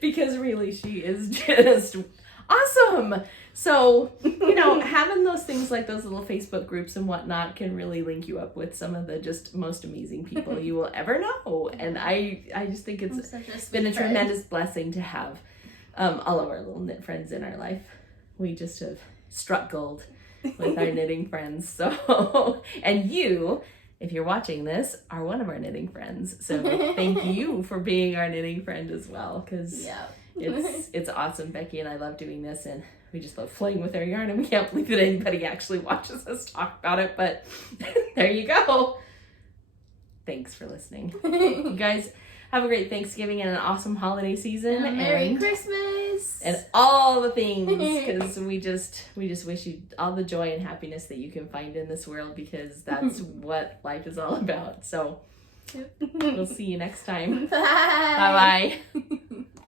because really she is just awesome. So, having those things like those little Facebook groups and whatnot can really link you up with some of the just most amazing people you will ever know. And I just think it's been a tremendous blessing to have all of our little knit friends in our life. We just have struck gold with our knitting friends. So, and you, if you're watching this, are one of our knitting friends. So thank you for being our knitting friend as well, because it's awesome. Becky and I love doing this, and we just love playing with our yarn, and we can't believe that anybody actually watches us talk about it, but there you go. Thanks for listening. You guys have a great Thanksgiving and an awesome holiday season. And Merry Christmas. And all the things, because we just wish you all the joy and happiness that you can find in this world, because that's what life is all about. So we'll see you next time. Bye. Bye-bye.